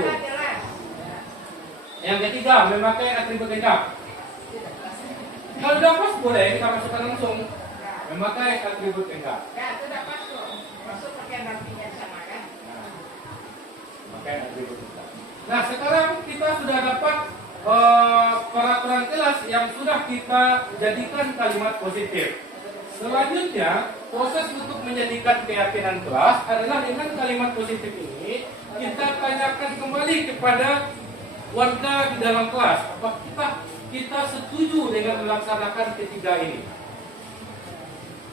Yang ketiga, memakai atribut lengkap. Kalau sudah pas boleh kita masukkan langsung. Memakai atribut lengkap. Ya, sudah masuk. Masuk pakai artinya sama kan? Memakai atribut lengkap. Nah, sekarang kita sudah dapat peraturan kelas yang sudah kita jadikan kalimat positif. Selanjutnya, proses untuk menjadikan keyakinan kelas adalah dengan kalimat positif ini kita tanyakan kembali kepada warga di dalam kelas, apakah kita setuju dengan melaksanakan ketiga ini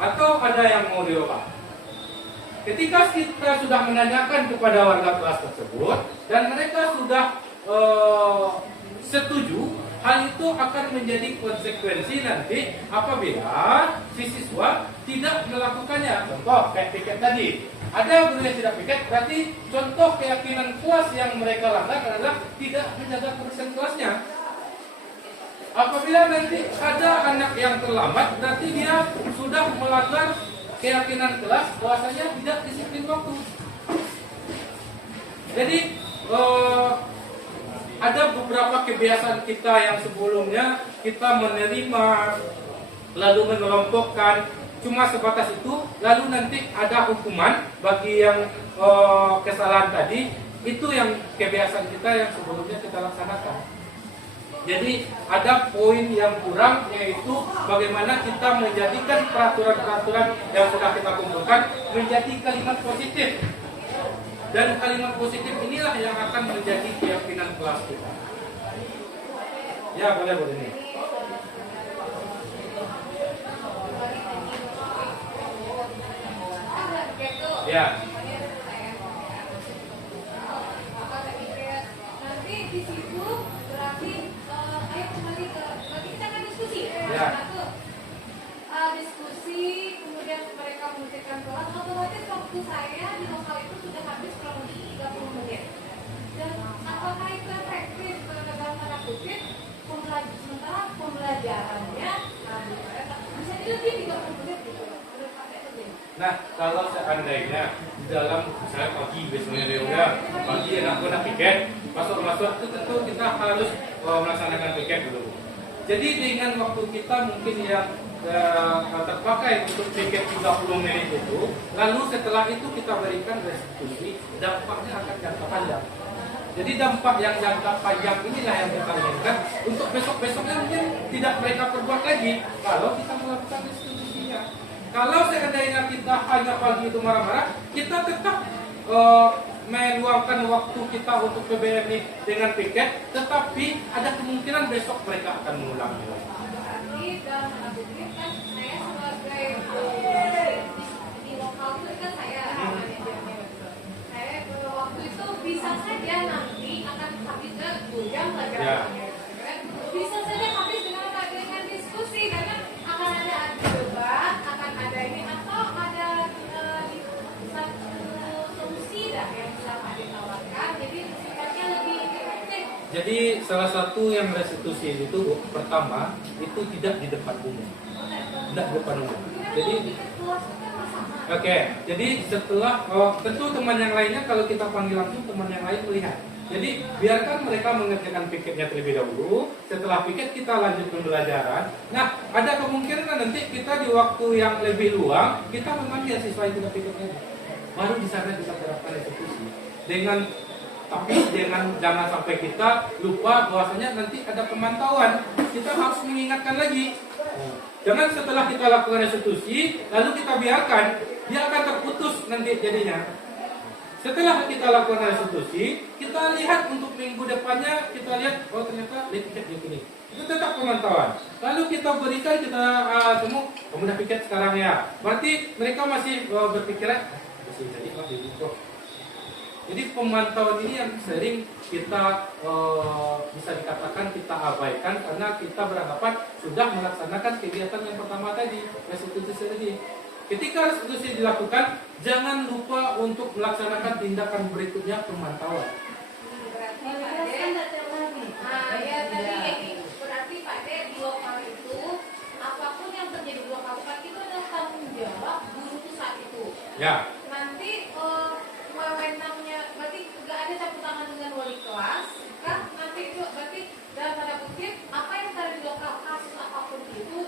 atau ada yang mau dirubah. Ketika kita sudah menanyakan kepada warga kelas tersebut dan mereka sudah setuju, hal itu akan menjadi konsekuensi nanti apabila si siswa tidak melakukannya. Contoh kayak piket tadi, ada guru yang tidak piket, berarti contoh keyakinan kelas yang mereka langgar adalah tidak menjaga kebersihan kelasnya. Apabila nanti ada anak yang terlambat, berarti dia sudah melanggar keyakinan kelas bahwasanya tidak disiplin waktu. Jadi ada beberapa kebiasaan kita yang sebelumnya kita menerima lalu mengelompokkan cuma sebatas itu, lalu nanti ada hukuman bagi yang kesalahan tadi. Itu yang kebiasaan kita yang sebelumnya kita laksanakan. Jadi ada poin yang kurang, yaitu bagaimana kita menjadikan peraturan-peraturan yang sudah kita kumpulkan menjadi kalimat positif. Dan kalimat positif inilah yang akan menjadi keyakinan kelas kita. Ya, boleh nih. Ya. Nanti di situ berarti ayo kembali ke berarti kita kan diskusi. Ya. Diskusi, kemudian mereka memberikan kelas, otomatis waktu saya di lokal itu sudah habis kurang lebih 30 menit. Dan apakah itu efektif dalam tanda kutip sementara pembelajarannya bisa lebih 30 menit gitu. Nah, kalau seandainya di dalam misalnya pagi biasanya dia pagi anak piket masuk itu tentu kita harus melaksanakan piket dulu. Jadi dengan waktu kita mungkin yang terpakai untuk piket 30 menit itu, lalu setelah itu kita berikan restitusi, dampaknya akan jangka panjang. Jadi dampak yang jangka panjang inilah yang kita inginkan untuk besok-besoknya mungkin tidak mereka perbuat lagi kalau kita melakukan restitusinya. Kalau seandainya kita hanya pagi itu marah-marah, kita tetap meluangkan waktu kita untuk PBMI dengan piket, tetapi ada kemungkinan besok mereka akan mengulangi. Berarti dalam tanda kutip kan saya sebagai di lokal itu kan saya manajernya betul. Saya waktu itu bisa saja nanti akan habis 2 jam pelajarannya. Bisa saja habis dengan diskusi karena akan ada debat, akan ada ini atau ada satu solusi dah yang bisa Pak ditawarkan. Jadi sifatnya lebih efektif. Jadi salah satu yang restitusi itu pertama itu tidak di depan umum, tidak di depan umum. Jadi oke, jadi setelah tentu teman yang lainnya kalau kita panggil langsung teman yang lain melihat. Jadi biarkan mereka mengerjakan piketnya terlebih dahulu. Setelah piket kita lanjut pembelajaran. Nah, ada kemungkinan nanti kita di waktu yang lebih luang kita memanggil siswa yang tidak piketnya. Baru di sana kita terapkan restitusi. Tapi jangan sampai kita lupa bahwasanya nanti ada pemantauan. Kita harus mengingatkan lagi. Jangan setelah kita lakukan restitusi lalu kita biarkan, dia akan terputus nanti jadinya. Setelah kita lakukan restitusi, kita lihat untuk minggu depannya, kita lihat oh ternyata piket begini. Itu tetap pemantauan. Lalu kita berikan temu, kamu udah piket sekarang ya. Berarti mereka masih berpikiran masih jadi kok. Jadi pemantauan ini yang sering kita bisa dikatakan kita abaikan karena kita beranggapan sudah melaksanakan kegiatan yang pertama tadi, restitusi tadi. Ketika restitusi dilakukan, jangan lupa untuk melaksanakan tindakan berikutnya, pemantauan. Berarti Pak De di lokal itu apapun yang terjadi di lokal itu adalah tanggung jawab guru pusat itu. Ya. Nanti wewenangnya berarti nggak ada campur tangan dengan wali kelas kan? Nanti itu berarti dalam tanda kutip apa yang terjadi di lokal kasus apapun itu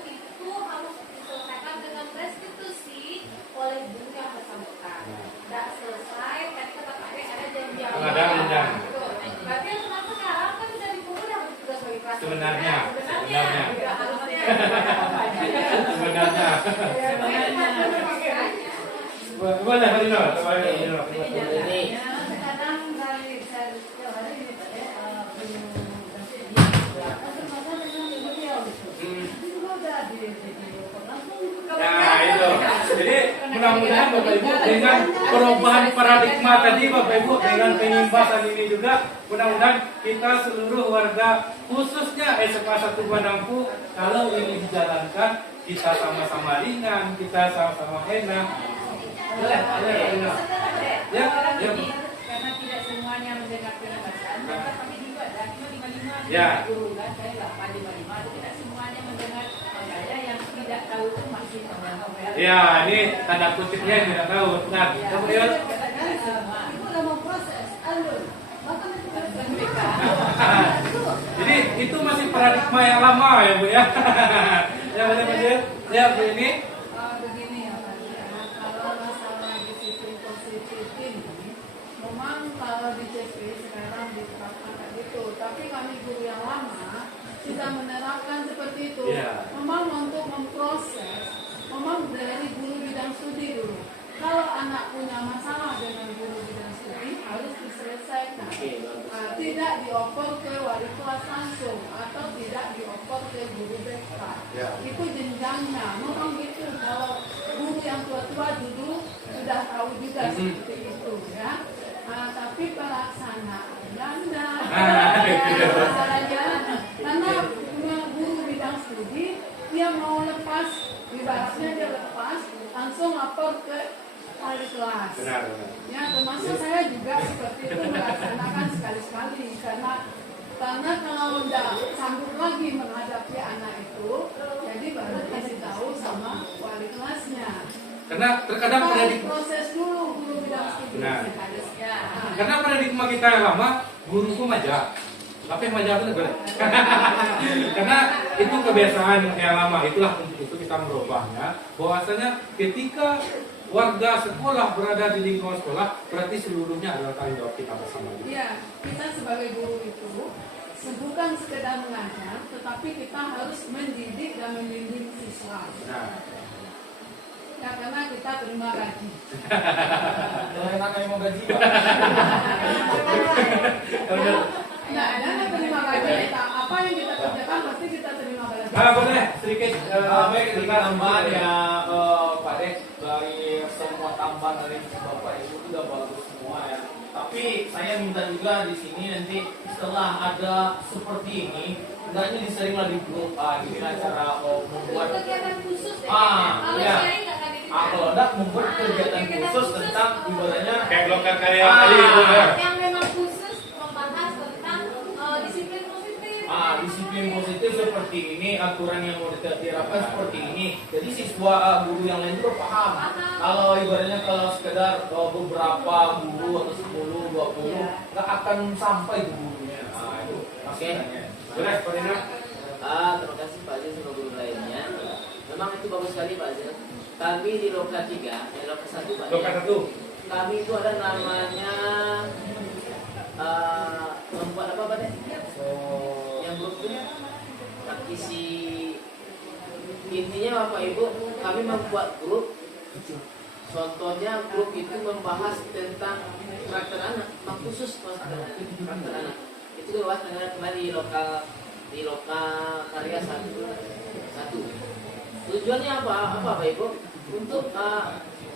harus diselesaikan dengan restitusi oleh guru yang bersangkutan. Tidak selesai tadi kata Pak De ada janji awal. Berarti yang sekarang kan sudah dikumpul dan bertugas wali kelas. Sebenarnya. Tidak harusnya. Sebenarnya. Boleh, Harino. Ini Nah itu, jadi mudah-mudahan Bapak Ibu dengan perubahan paradigma tadi Bapak Ibu dengan penyimbasan ini juga mudah-mudahan kita seluruh warga khususnya SMA 1 Bandangku kalau ini dijalankan kita sama-sama ringan, kita sama-sama enak. Ya, Karena tidak semuanya mendengar penjelasan, maka kami juga ada cuma 55 Ya. guru kan, saya 855, tidak semuanya mendengar, makanya yang tidak tahu itu masih mendengar. Ya, ini tanda kutipnya yang tidak tahu. Nah, kemudian Ibu udah mau proses, alur. Maka itu harus MPK. jadi itu masih paradigma yang lama ya Bu ya. Ya boleh lanjut. Ya Bu ini. Begini ya Pak, kalau masalah disiplin positif ini, memang kalau di CP sekarang diterapkan kayak gitu, tapi kami guru yang lama tidak menerapkan seperti itu. Iya. Memang untuk memproses, memang dari guru bidang studi dulu. Kalau anak punya masalah dengan guru bidang studi harus diselesaikan. Tidak dioper ke wali kelas langsung atau tidak dioper ke guru BK. Ya. Itu jenjangnya. Memang gitu. Kalau guru yang tua-tua dulu sudah tahu juga seperti itu ya. Tapi pelaksanaannya enggak. Ya, masalahnya karena punya guru bidang studi dia mau lepas, ibaratnya dia lepas langsung lapor ke wali kelas. Benar. Ya, termasuk saya juga seperti itu melaksanakan sekali-sekali karena kalau udah sanggup lagi menghadapi anak itu, jadi baru kasih tahu sama wali kelasnya. Karena terkadang Kita paradigma proses dulu guru bidang studi. Nah. Ya. karena paradigma kita yang lama guruku majak. Apa yang majak itu boleh? Karena itu kebiasaan yang lama. Itulah untuk itu kita merubahnya. Bahwasanya ketika warga sekolah berada di lingkungan sekolah, berarti seluruhnya adalah tanggung jawab kita bersama. Iya, kita sebagai guru itu bukan sekedar mengajar, tetapi kita harus mendidik dan membimbing siswa. Nah, Ya, karena kita terima gaji. Kalau enak yang mau gaji Pak. Nah, dan terima gaji kita, apa yang kita kerjakan pasti kita terima gaji. boleh sedikit Baik, kita tambahan ya Pak Dek, dari semua tambahan dari Bapak Ibu itu udah bagus semua ya. Tapi saya minta juga di sini nanti setelah ada seperti ini, hendaknya diseringlah di grup gimana cara membuat Kegiatan khusus ya. Ah, Kalau iya. saya nggak ada di kalau enggak membuat kegiatan khusus tentang ibaratnya kayak blokan karya tadi itu ya. yang memang khusus membahas tentang disiplin positif. disiplin positif seperti ini, aturan yang mau diterapkan seperti ini. Jadi siswa guru yang lain juga paham. Kalau ibaratnya kalau sekedar beberapa guru atau 10, 20 nggak akan sampai gurunya. Itu maksudnya. Boleh, Pak Dina. Terima kasih Pak Azil sama guru lainnya. Memang itu bagus sekali Pak Azil. Kami di Loka 3, Loka 1 Pak. Loka 1. Kami itu ada namanya membuat apa Pak? Yang grup itu praktisi. Intinya Bapak Ibu, kami membuat grup. Contohnya grup itu membahas tentang karakter anak, khusus karakter anak. Itu dibahas kemarin di lokal karya satu. Tujuannya apa Bapak Ibu? Untuk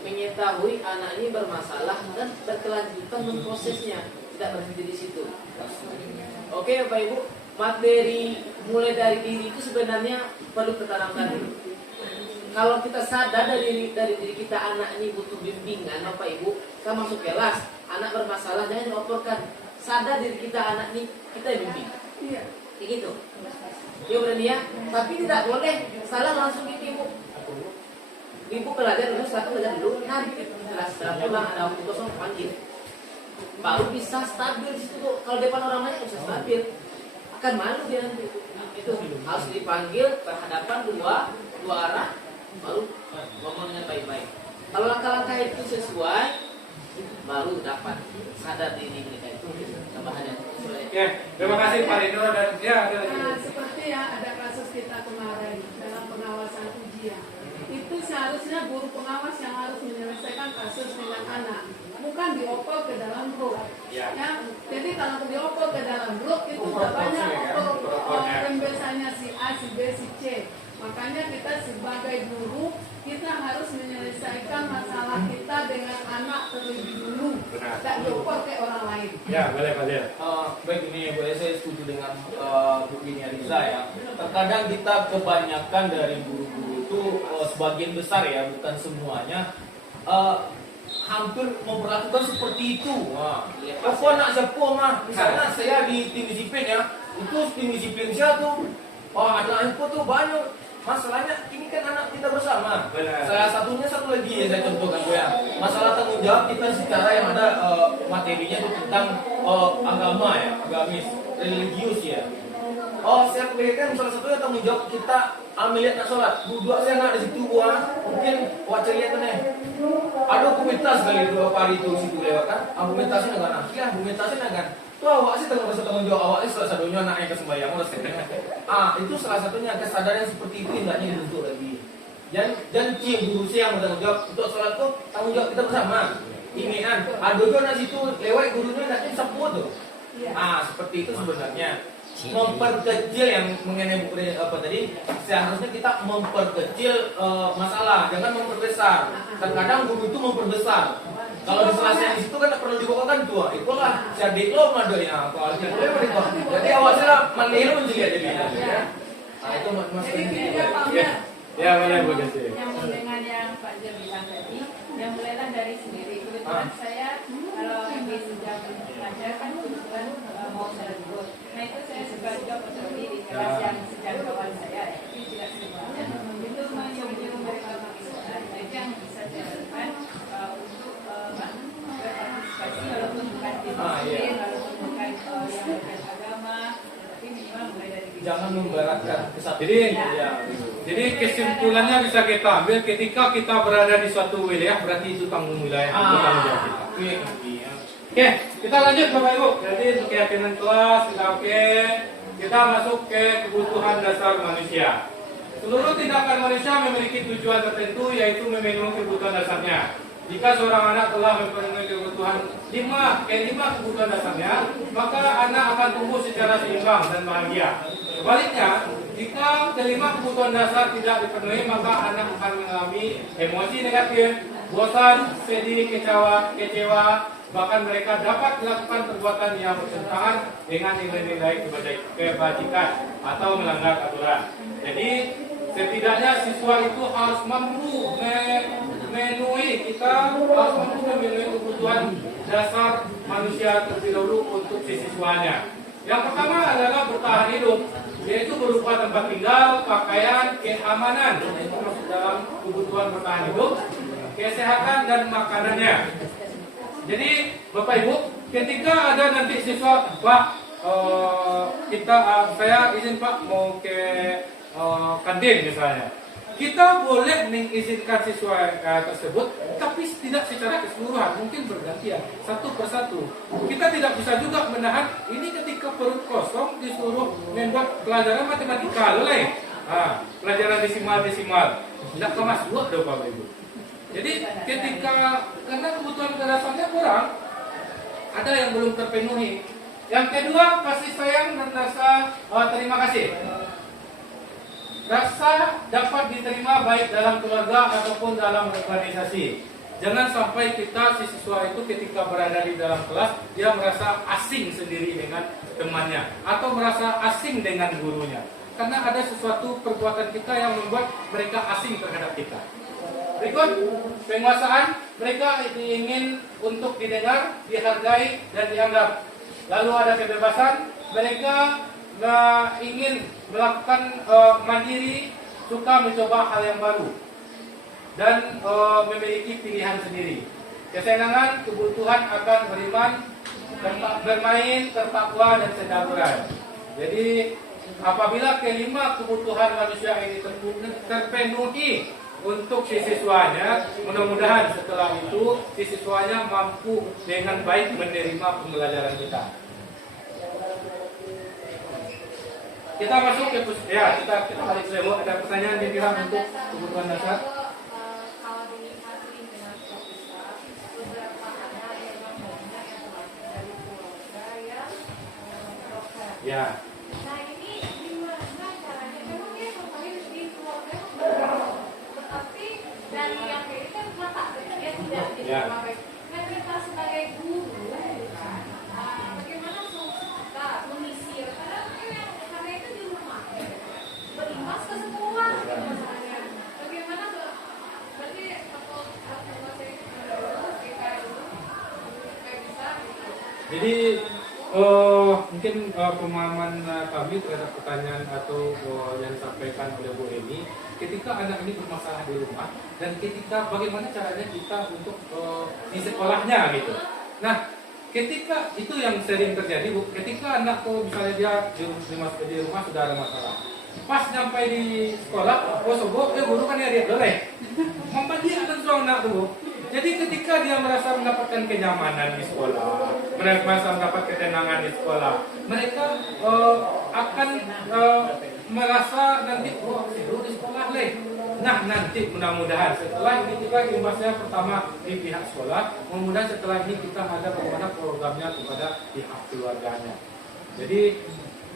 mengetahui anak ini bermasalah dan berkelanjutan memprosesnya, tidak berhenti di situ. Oke Bapak Ibu, materi mulai dari diri itu sebenarnya perlu ditanamkan dulu. Kalau kita sadar dari diri kita anak ini butuh bimbingan Bapak Ibu, kita masuk kelas, anak bermasalah jangan dilaporkan. Sadar diri kita anak ini kita bimbing. Iya. Kayak gitu. Ya berani ya, tapi tidak boleh salah langsung gitu Ibu. Ibu belajar dulu, satu belajar dulu, nanti kelas pulang ada waktu kosong panggil. Baru bisa stabil di situ. Kalau depan orang banyak bisa stabil. Akan malu dia nanti. Itu harus dipanggil berhadapan dua arah, baru ngomong dengan baik-baik. Kalau langkah-langkah itu sesuai, baru dapat sadar diri mereka itu tambahannya. Oke, terima kasih Pak Rino dan ya ada lagi. Seperti ya ada kasus kita kemarin dalam pengawasan ujian. Itu seharusnya guru pengawas yang harus menyelesaikan kasus dengan anak, bukan dioper ke dalam grup. Ya. Ya, jadi kalau dioper ke dalam grup itu banyak rembesannya si A, si B, si C. Makanya kita sebagai guru kita harus menyelesaikan masalah kita dengan anak terlebih dulu. Benar. Tak dioper ke orang lain. Ya, boleh Fadil. Baik, ini boleh saya setuju dengan Bu Dini Ariza ya. Terkadang kita kebanyakan dari guru-guru itu sebagian besar ya, bukan semuanya, hampir memperlakukan seperti itu. Aku anak siapa mah? Misalnya saya di tim disiplin ya, itu tim disiplin saya tuh, ada info tuh banyak. Masalahnya ini kan anak kita bersama. Benar. Salah satunya satu lagi ya saya contohkan Bu ya. Masalah tanggung jawab kita secara yang ada materinya itu tentang agama ya, agamis, religius ya. Saya pikirkan salah satunya tanggung jawab kita amiliat nak sholat. Dua saya nak di situ mungkin ceria tu nih. Ada komunitas kali dua hari itu situ lewat kan. Argumentasi dengan argumentasi dengan. Tuh awak sih tanggung jawab awak sih salah satunya anaknya ke sembahyang itu salah satunya kesadaran seperti itu hendaknya dibentuk lagi. Dan guru saya yang bertanggung jawab untuk sholat tuh tanggung jawab kita bersama. Inginan ada juga di situ lewat gurunya hendaknya sapu tuh. Seperti itu sebenarnya. Memperkecil yang mengenai apa tadi, seharusnya kita memperkecil masalah, jangan memperbesar. Terkadang guru itu memperbesar. Kalau di selesai di situ kan perlu dibawakan tua. Itulah jadi lo madu ya. Kalau tidak boleh mereka. Jadi awalnya menilai menjadi ya. Itu mas Ya, boleh Bu Desi. Yang dengan yang Pak Jo bilang tadi, yang mulailah dari sendiri. Kebetulan saya kalau di sejak belajar kan kebetulan mau sergut. Nah itu saya suka juga patroli di kelas yang sejak kawan saya. Tapi tidak semuanya. Itu mencoba mereka mengisahkan. Nah itu yang bisa saya lakukan untuk berpartisipasi walaupun bukan di disiplin, walaupun bukan yang bukan agama, tapi minimal mulai dari jangan memberatkan kesatuan. Jadi kesimpulannya bisa kita ambil ketika kita berada di suatu wilayah berarti itu tanggung wilayah tanggung jawab kita. Oke, kita lanjut Bapak Ibu. Jadi untuk keyakinan kelas kita oke. Kita masuk ke kebutuhan dasar manusia. Seluruh tindakan manusia memiliki tujuan tertentu yaitu memenuhi kebutuhan dasarnya. Jika seorang anak telah memenuhi kebutuhan lima kebutuhan dasarnya, maka anak akan tumbuh secara seimbang dan bahagia. Sebaliknya, jika kelima kebutuhan dasar tidak dipenuhi, maka anak akan mengalami emosi negatif, bosan, sedih, kecewa, bahkan mereka dapat melakukan perbuatan yang bertentangan dengan nilai-nilai kebajikan atau melanggar aturan. Jadi, setidaknya siswa itu harus mampu memenuhi kebutuhan dasar manusia terlebih dahulu untuk siswanya. Yang pertama adalah bertahan hidup, yaitu berupa tempat tinggal, pakaian, keamanan, itu masuk dalam kebutuhan bertahan hidup, kesehatan dan makanannya. Jadi Bapak Ibu, ketika ada nanti siswa, Pak, saya izin Pak mau ke kantin misalnya. Kita boleh mengizinkan siswa tersebut, tapi tidak secara keseluruhan, mungkin bergantian satu persatu. Kita tidak bisa juga menahan. Ini ketika perut kosong disuruh membuat pelajaran matematika, leleh. Pelajaran desimal, tidak kemas dua dong Bapak Ibu. Jadi ketika karena kebutuhan dasarnya kurang, ada yang belum terpenuhi. Yang kedua, kasih sayang dan rasa terima kasih. Rasa dapat diterima baik dalam keluarga ataupun dalam organisasi. Jangan sampai siswa itu ketika berada di dalam kelas, dia merasa asing sendiri dengan temannya atau merasa asing dengan gurunya. Karena ada sesuatu perbuatan kita yang membuat mereka asing terhadap kita. Berikut, penguasaan. Mereka ingin untuk didengar, dihargai, dan dianggap. Lalu ada kebebasan. Mereka ingin melakukan mandiri, suka mencoba hal yang baru, dan memiliki pilihan sendiri. Kesenangan, kebutuhan akan beriman, bermain, tertakwa, dan sendaburan. Jadi apabila kelima kebutuhan manusia ini terpenuhi untuk siswanya, mudah-mudahan setelah itu siswanya mampu dengan baik menerima pembelajaran kita. Kita masuk ke kita balik dulu. Ada pertanyaan kira-kira untuk kebutuhan dasar? Kalau dilihat dengan Profesor, beberapa anak yang banyak yang dari keluarga yang dokter. Ya. Nah ini gimana caranya? Memang dia kemarin di keluarga tetapi ke semua masalahnya. Bagaimana tuh? Berarti aku masih kayak dulu kayak bisa gitu. Jadi mungkin pemahaman kami terhadap pertanyaan atau yang disampaikan oleh Bu Eni, ketika anak ini bermasalah di rumah dan ketika bagaimana caranya kita untuk di sekolahnya gitu. Nah, ketika itu yang sering terjadi, Bu, ketika anak tuh misalnya dia di rumah sudah ada masalah, pas nyampe di sekolah, sobo, guru kan ya dia boleh, mampa dia akan seorang anak tuh, Bu. Jadi ketika dia merasa mendapatkan kenyamanan di sekolah, merasa mendapat ketenangan di sekolah, mereka akan merasa nanti seru di sekolah leh. Nah nanti mudah-mudahan setelah ini kita imbasnya pertama di pihak sekolah, mudah-mudahan setelah ini kita ada bagaimana programnya kepada pihak keluarganya. Jadi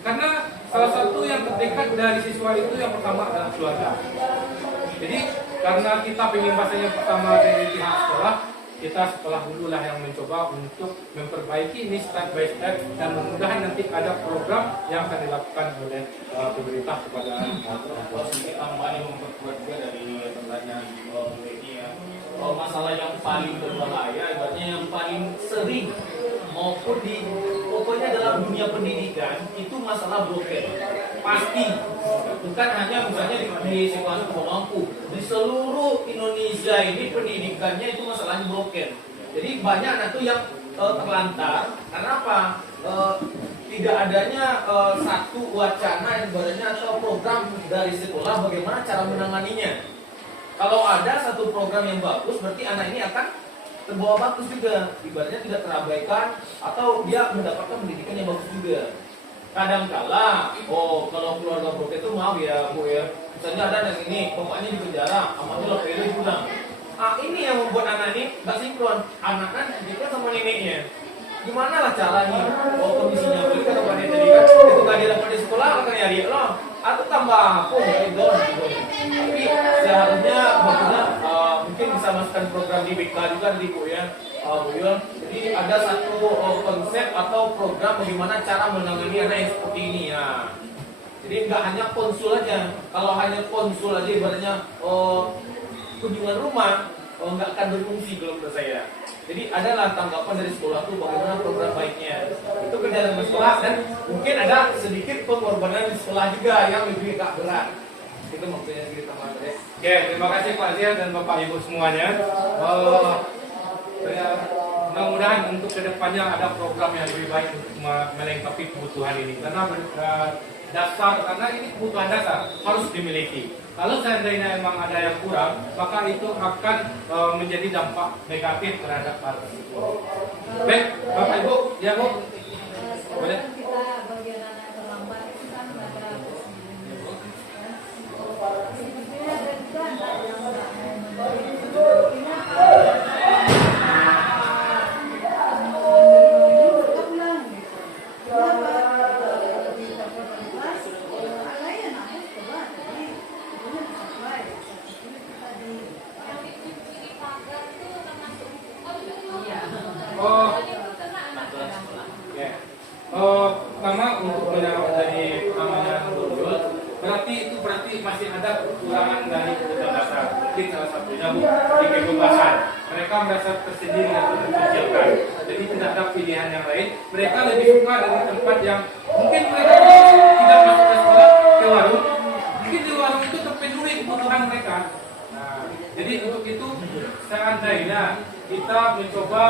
karena salah satu yang terdekat dari siswa itu yang pertama adalah keluarga. Jadi karena kita pengimbasnya pertama dari pihak sekolah, kita sekolah dulu lah yang mencoba untuk memperbaiki ini step by step dan mudah-mudahan nanti ada program yang akan dilakukan oleh pemerintah kepada orang tua. Kita kembali memperkuat juga dari pertanyaan Bu Eni ya. Masalah yang paling berbahaya, ibaratnya yang paling sering maupun di pokoknya dalam dunia pendidikan itu masalah broken. Pasti bukan hanya misalnya di sekolah bawah mampu, di seluruh Indonesia ini pendidikannya itu masalahnya broken. Jadi banyak anak tuh yang terlantar karena apa? Tidak adanya satu wacana yang ibaratnya atau program dari sekolah bagaimana cara menanganinya. Kalau ada satu program yang bagus, berarti anak ini akan terbawa bagus juga, ibaratnya tidak terabaikan atau dia mendapatkan pendidikan yang bagus juga. Kadangkala, kalau keluarga broken itu maaf ya Bu ya, misalnya ada yang ini, bapaknya di penjara, amatnya lo pilih pulang. Ini yang membuat anak ini nggak sinkron, anaknya sinkron sama neneknya. Gimana lah caranya? Kondisinya beli kata Pak tadi kan, itu nggak dia dapat di sekolah, kan nyari lo, atau tambah gitu. Tapi seharusnya bagusnya mungkin bisa masukkan program di BK juga di Bu ya. Jadi ada satu konsep atau program bagaimana cara menangani anak yang seperti ini ya. Jadi nggak hanya konsul aja. Kalau hanya konsul aja ibaratnya kunjungan rumah nggak akan berfungsi kalau menurut saya. Jadi adalah tanggapan dari sekolah tuh bagaimana program baiknya. Itu kerja dari sekolah dan mungkin ada sedikit pengorbanan di sekolah juga yang lebih agak berat. Itu maksudnya cerita Mas. Oke, terima kasih Pak Zia dan Bapak Ibu semuanya. Mudah-mudahan untuk kedepannya ada program yang lebih baik untuk melengkapi kebutuhan ini. Karena karena ini kebutuhan dasar harus dimiliki. Kalau seandainya memang ada yang kurang, maka itu akan menjadi dampak negatif terhadap hal tersebut. Baik, Bapak Ibu, ya Bu. Boleh. Kita bagian anak terlambat itu kan ada sebenarnya ada juga anak yang nggak mau Pertama untuk menjawab dari pertanyaan berarti masih ada kekurangan dari kebutuhan dasar. Mungkin salah satunya Bu, di kebebasan. Mereka merasa tersendiri atau terkecilkan. Jadi tidak ada pilihan yang lain. Mereka lebih suka dari tempat yang mungkin mereka tidak masuk ke sekolah, ke warung. Mungkin di warung itu terpenuhi kebutuhan mereka. Nah, jadi untuk itu seandainya kita mencoba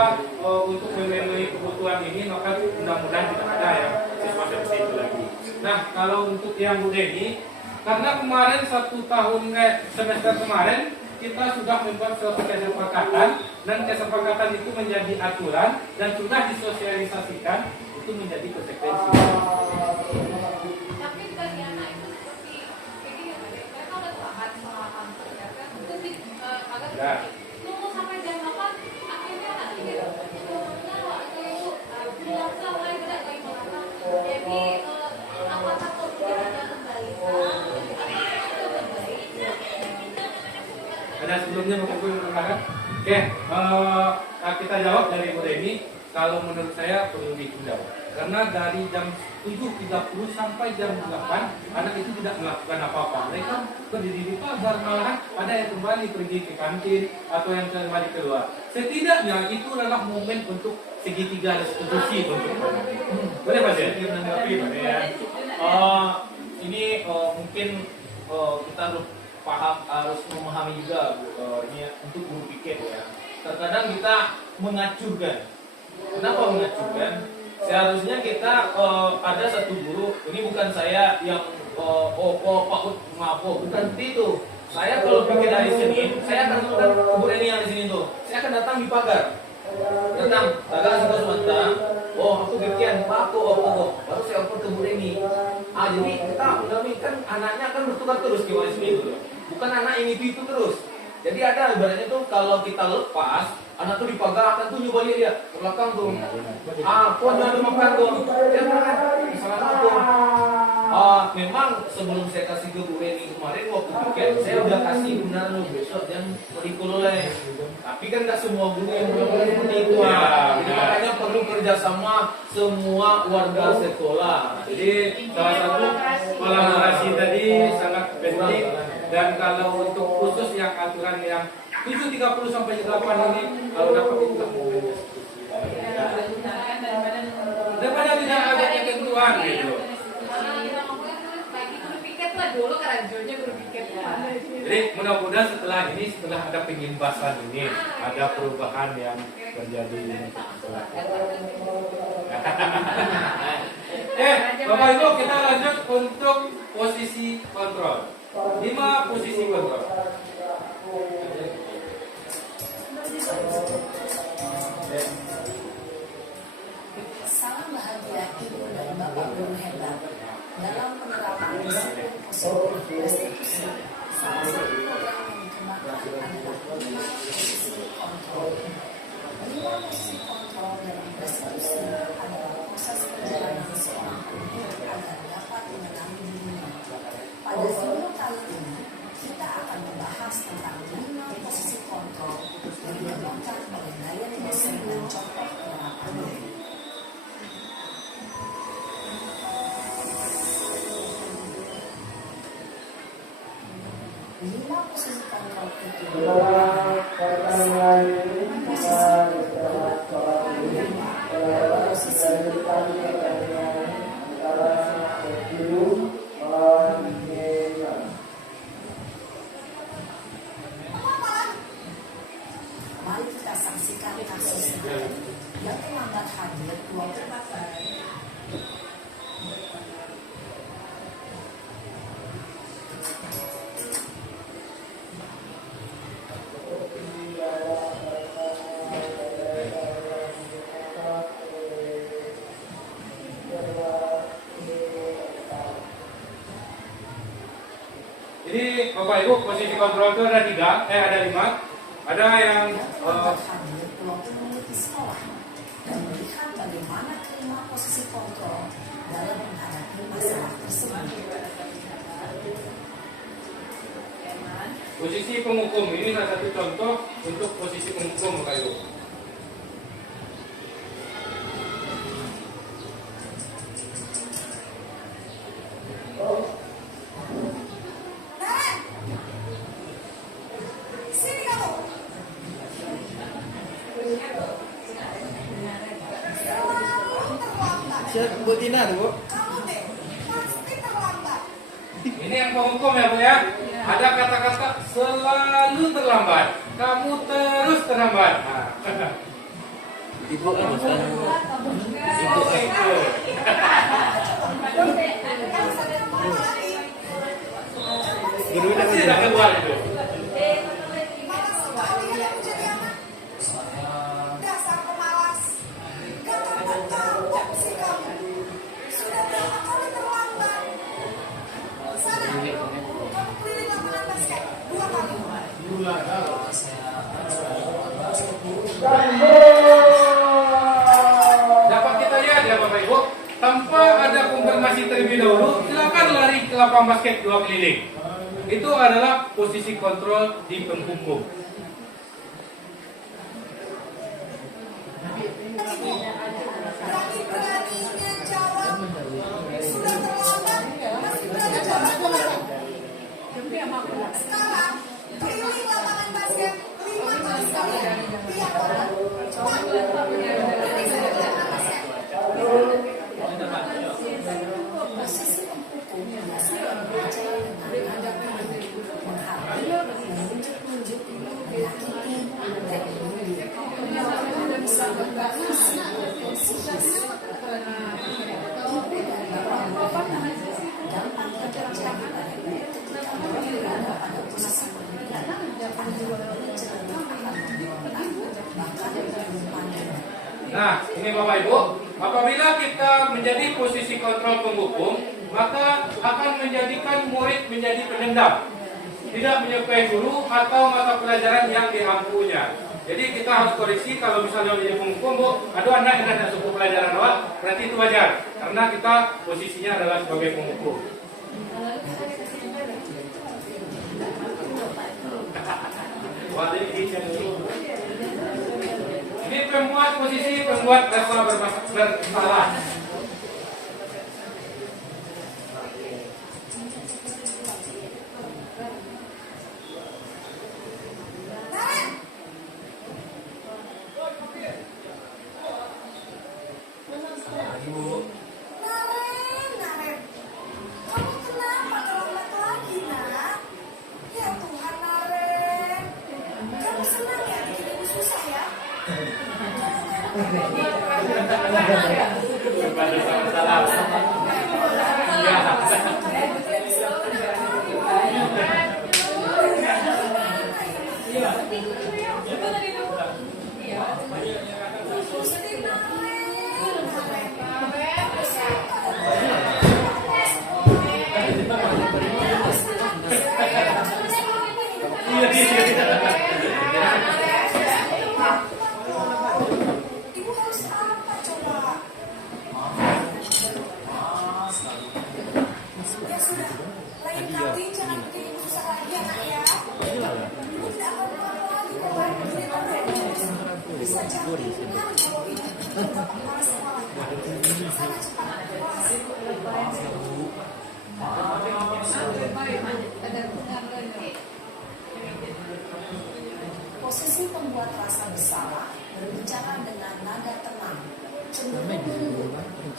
untuk memenuhi kebutuhan ini, maka mudah-mudahan tidak ada yang siswa seperti itu lagi. Nah, kalau untuk yang Bu Eni, karena kemarin semester kemarin kita sudah membuat suatu kesepakatan dan kesepakatan itu menjadi aturan dan sudah disosialisasikan, itu menjadi konsekuensi. tapi bagi anak itu seperti kayak gini tadi, mereka udah tahan sama kantor ya kan, itu agak nunggu sampai jam 8, akhirnya anak pikir sebenarnya waktu itu bilang sampai tidak lagi mana, jadi apa takut kita tidak kembali, Ada sebelumnya Bapak Ibu yang menambahkan? Oke, kita jawab dari Bu Eni. Kalau menurut saya perlu ditunda. Karena dari jam 7.30 sampai jam 8 anak itu tidak melakukan apa-apa. Mereka berdiri di pagar, malahan ada yang kembali pergi ke kantin atau yang kembali keluar. Setidaknya itu adalah momen untuk segitiga restitusi untuk anak. Boleh Mas ya? Menanggapi Pak ya. Ini mungkin kita harus paham, harus memahami juga ini untuk guru piket ya. Terkadang kita mengacuhkan. Kenapa mengacuhkan? Seharusnya kita ada satu guru. Ini bukan saya yang Pak maaf, bukan seperti itu. Saya kalau pikir hari Senin, saya akan melakukan guru ini yang di sini tuh. Saya akan datang di pagar. Datang, dagang sebentar. Oh, aku bikin aku, baru saya oper ke guru ini. Jadi kita kan anaknya akan bertukar terus di hari Senin itu. Bukan anak ini itu terus. Jadi ada ibaratnya tuh kalau kita lepas, anak tuh di pagar akan tuh nyoba lihat ke belakang tuh. Kok jangan makan tuh. Dia makan. Salah satu. Memang sebelum saya kasih ke Bu Reni kemarin waktu weekend, saya udah kasih benar loh besok dan merikul oleh. Tapi kan nggak semua guru yang melakukan seperti itu. Jadi makanya perlu kerjasama semua warga sekolah. Jadi salah satu kolaborasi tadi sangat penting. Dan kalau untuk khusus yang aturan yang 7.30 sampai 8 ini, kalau dapat itu momen daripada tidak ada ketentuan gitu. Bagi guru piket lah dulu keranjurnya guru piket. Jadi mudah-mudahan setelah ini, setelah ada pengimbasan ini, ada perubahan yang terjadi. Bapak Ibu, kita lanjut untuk posisi kontrol. 5 posisi kontrol. Salam bahagia Ibu dan Bapak Guru hebat dalam penerapan disiplin positif restitusi. Salah satu program yang dikembangkan adalah 5 posisi kontrol. 5 posisi kontrol dalam restitusi adalah proses perjalanan seorang guru agar dapat mengenali dirinya. Pada video kali ini, kita akan membahas tentang 5 posisi kontrol yang dikembangkan oleh gaya dosen dan contoh penerapannya. 5 posisi kontrol itu mari kita saksikan kasusnya yang terlambat hadir 24 Jadi Bapak Ibu, posisi kontrol itu ada 5. Ada yang hadir 20 menit di sekolah dan melihat bagaimana kelima posisi kontrol dalam menghadapi masalah tersebut. posisi penghukum. Ini salah satu contoh untuk posisi penghukum Bapak Ibu. Siap Bu Tina tuh Bu. Ini yang penghukum ya Bu ya. Ada kata-kata selalu terlambat. Kamu terus terlambat. Nah. Ibu apa sekarang? Ibu itu. Gurunya Pasti tidak keluar itu. Dasar pemalas, gak tahu si kamu. Sudah berapa kali terlambat? Sana, kamu keliling lapangan basket 2 kali. Dapat kita lihat ya Bapak Ibu, tanpa ada konfirmasi terlebih dahulu, silakan lari ke lapangan basket 2 keliling. Itu adalah posisi kontrol di penghukum. Berani-beraninya Sekarang keliling lapangan basket 5 kali sekalian. Lihat orang, cepat. Dari saya lapangan basket. Posisi penghukum biasanya berbicara dengan nada menghampiri, menunjuk-nunjuk, menyakiti, dan menyebabkan bisa berfungsi gampang terjadi pada ketika berada pada posisi pemilihan akan cenderung akan memberontak bahkan memanggil. Nah, ini Bapak Ibu, apabila kita menjadi posisi kontrol penghukum, maka akan menjadikan murid menjadi pendendam, tidak menyukai guru atau mata pelajaran yang diampunya. Jadi kita harus koreksi kalau misalnya menjadi penghukum, Bu, aduh anak yang tidak suku pelajaran awak, berarti itu wajar, karena kita posisinya adalah sebagai penghukum. Ini pembuat posisi pembuat rasa bersalah. Naren, kamu kenapa terlambat lagi, nak? Ya Tuhan, Naren. Kamu senang ya bikin ibu susah ya? Ibu harus apa coba? Ya sudah, lain kali jangan bikin ibu susah lagi ya, nak ya. Ibu tidak akan mau lagi kalau lain begini terus. Bisa jadi kalau ini kepala sekolah. Sana cepat kelas. Posisi pembuat rasa bersalah berbicara dengan nada tenang, cenderung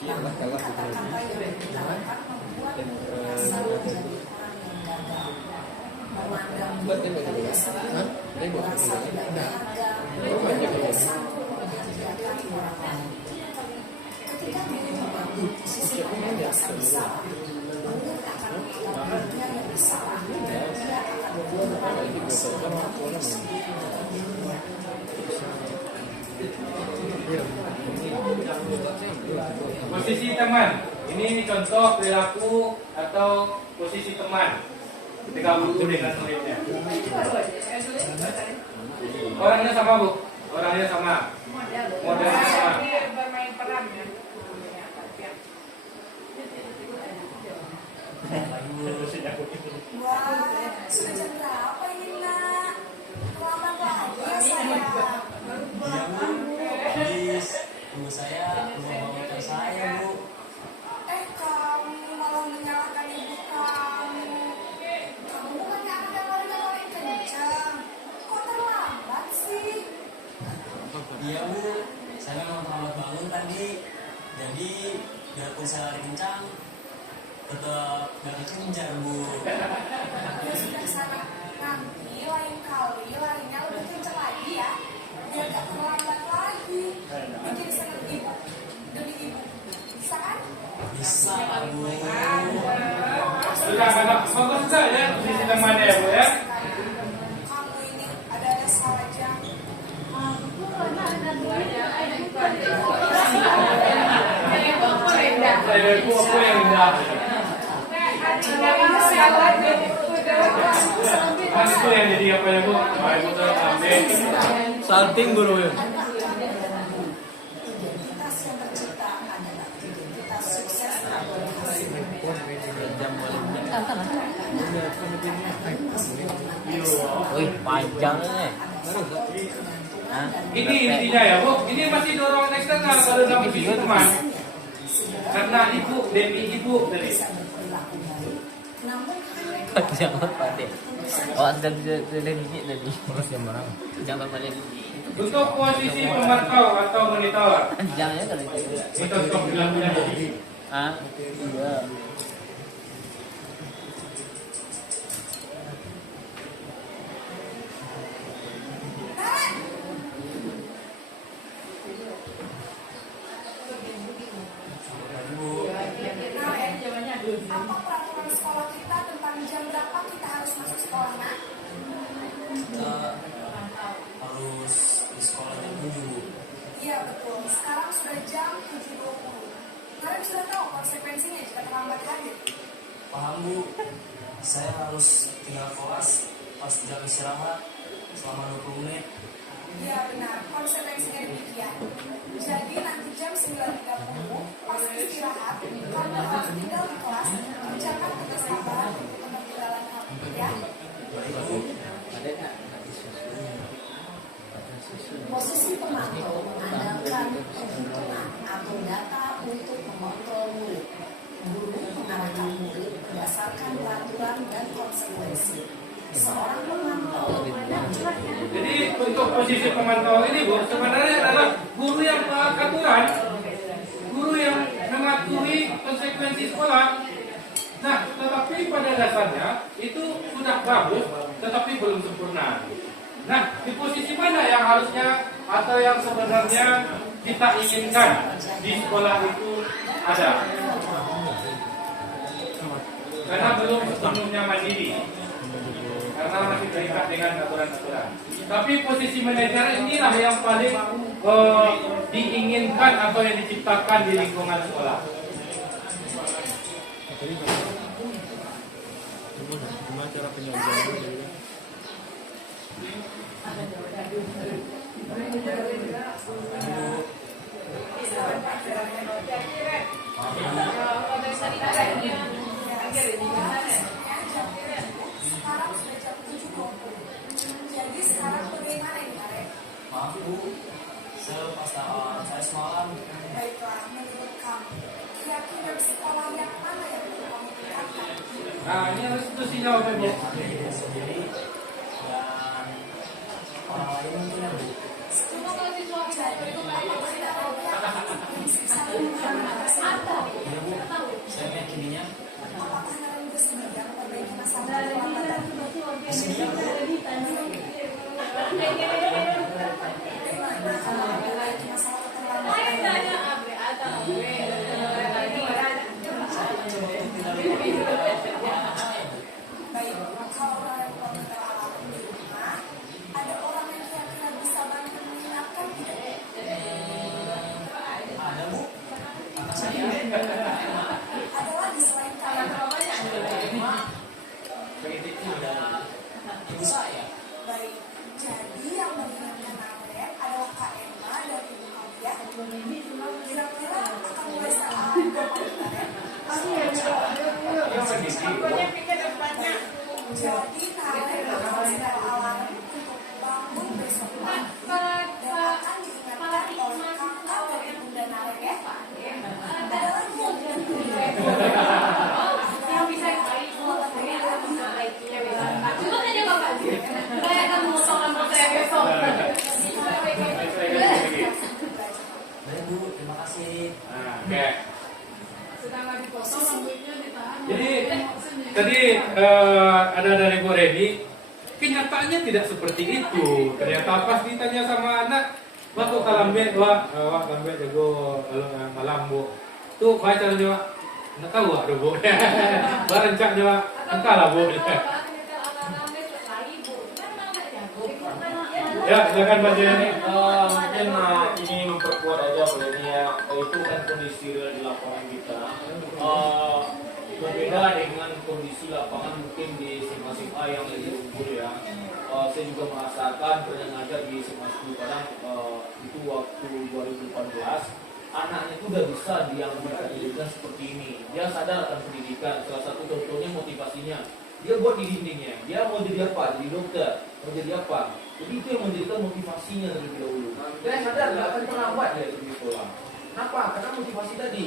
namun kata-kata yang digunakan membuat merasa menjadi orang yang gagal, memandang dirinya sendiri, merasa tidak berharga, tidak sanggup membahagiakan orang lain. Ketika diri mengambil posisi pembuat rasa bersalah, murid akan menganggap dirinya yang bersalah, dia akan berubah Posisi teman. Ini contoh perilaku atau posisi teman ketika bertemu dengan muridnya. Orangnya sama, Bu. Orangnya sama. Modelnya sama. Bermain peran ya. Wah, sudah jam berapa ini, nak? Terlambat lagi ya saya. Please, tunggu saya, tunggu motor saya, Bu. Kamu malah menyalahkan ibu kamu. Kamu bukannya anak yang paling kencang. Kok terlambat sih? Iya, Bu. Saya memang terlambat bangun tadi. Jadi, biarpun saya lari kencang, tetap gak kekejar, Bu. Ya sudah sana. Nanti lain kali larinya lebih kencang lagi ya. Biar gak terlambat lagi. Bikin senang ibu. Demi ibu. Bisa kan? Bisa, Bu. Sudah, bagus saja posisi temannya ya, Bu ya. Kamu ini ada saja. Saya aku yang indah. Mas itu yang jadi apa ya, Bu? Baik, Bu, sampai Salting guru ya. Identitas yang tercipta adalah identitas sukses atau berhasil. Wih, panjangnya. ini intinya ya, Bu. Ini masih dorongan eksternal kalau dalam posisi teman. Karena ibu, demi ibu dari Bisa berperilaku baik, namun hanya Jangan pada. Oh, ada biji tadi. Terus yang mana? Jangan pada biji. Untuk posisi pemantau atau monitor, Jangan ya kalau itu. itu untuk dilakukan jadi. Ah, iya. Apa peraturan sekolah kita tentang jam berapa kita harus masuk sekolah, Nak? Kita harus di sekolah jam 7. Iya betul, sekarang sudah jam 7.20. Kalian sudah tahu konsekuensinya jika terlambat hadir? Paham Bu, saya harus tinggal kelas pas jam istirahat selama 20 menit. Iya benar, konsekuensinya demikian. Jadi nanti jam 9.30 pas istirahat, kamu harus tinggal di kelas, kerjakan tugas tambahan untuk penanggulangan kamu, ya. Posisi pemantau mengandalkan penghitungan atau data untuk mengontrol murid. Guru mengarahkan murid berdasarkan peraturan dan konsekuensi. Seorang pemantau Jadi untuk posisi pemantau ini Bu, sebenarnya adalah guru yang aturan, guru yang mematuhi konsekuensi sekolah. Nah, tetapi pada dasarnya itu sudah bagus, tetapi belum sempurna. Nah, di posisi mana yang harusnya atau yang sebenarnya kita inginkan di sekolah itu ada? Karena belum sepenuhnya mandiri, karena masih terikat dengan aturan-aturan. Tapi posisi manajer inilah yang paling diinginkan atau yang diciptakan di lingkungan sekolah. Gimana cara penyajiannya? sekarang sudah jam 7.20. Jadi sekarang bagaimana ini, Arek? Maaf Bu, saya lupa saya semalam. Baiklah, menurut kamu, kira-kira sekolah yang mana yang perlu kamu tingkatkan? Nah, ini harus institusinya apa Bu? Diri sendiri dan orang lain mungkin ya Bu. Semua mahasiswa kita itu Iya Bu, saya meyakininya. Apakah kalian bersedia memperbaiki masalah keluarga? Bersedia Bu. Bagaimana kalau memperbaiki masalah keterlambatan? Baik, kalau kalian komputer alami di rumah, ada orang yang kira-kira bisa bantu mengingatkan tidak? Ada Bu, kata saya. Ada lagi selain kalian? Ada ibu saya. Baik, jadi yang mengingatkan Arek adalah Kak Emma dan Ibu Kavia. Kira-kira akan mulai saat komputer Arek? Jadi Arek akan secara alami untuk bangun besok pagi dan akan diingatkan oleh kakak dan ibunda Arek ya. Ada lagi yang yang bisa cuma aja bapak saya akan mengosongkan saya besok. Baik Bu, terima kasih. Nah, oke. Sedang dipotong rambutnya ditahan. Tadi ada dari Bu Reni, kenyataannya tidak seperti itu. Ternyata pas ditanya sama anak, waktu kalambet, wah kalambet jago malam Bu. Tuh baca juga, nggak tahu Bu. Barang cak juga, entah lah Bu. Ya, silakan baca ini. Mungkin ini memperkuat aja boleh ya, itu kan kondisi real di lapangan kita. Berbeda dengan kondisi lapangan mungkin di SMA yang lebih unggul ya. Saya juga merasakan pernah ngajar di SMA 10 Padang itu waktu 2018 anaknya itu udah bisa diambil pendidikan seperti ini. Dia sadar akan pendidikan. Salah satu contohnya motivasinya. Dia buat di dindingnya. Dia mau jadi apa? Jadi dokter. Mau jadi apa? Jadi itu yang menjadikan motivasinya terlebih dahulu. Dia sadar nggak akan terlambat dia pergi sekolah. Kenapa? Karena motivasi tadi.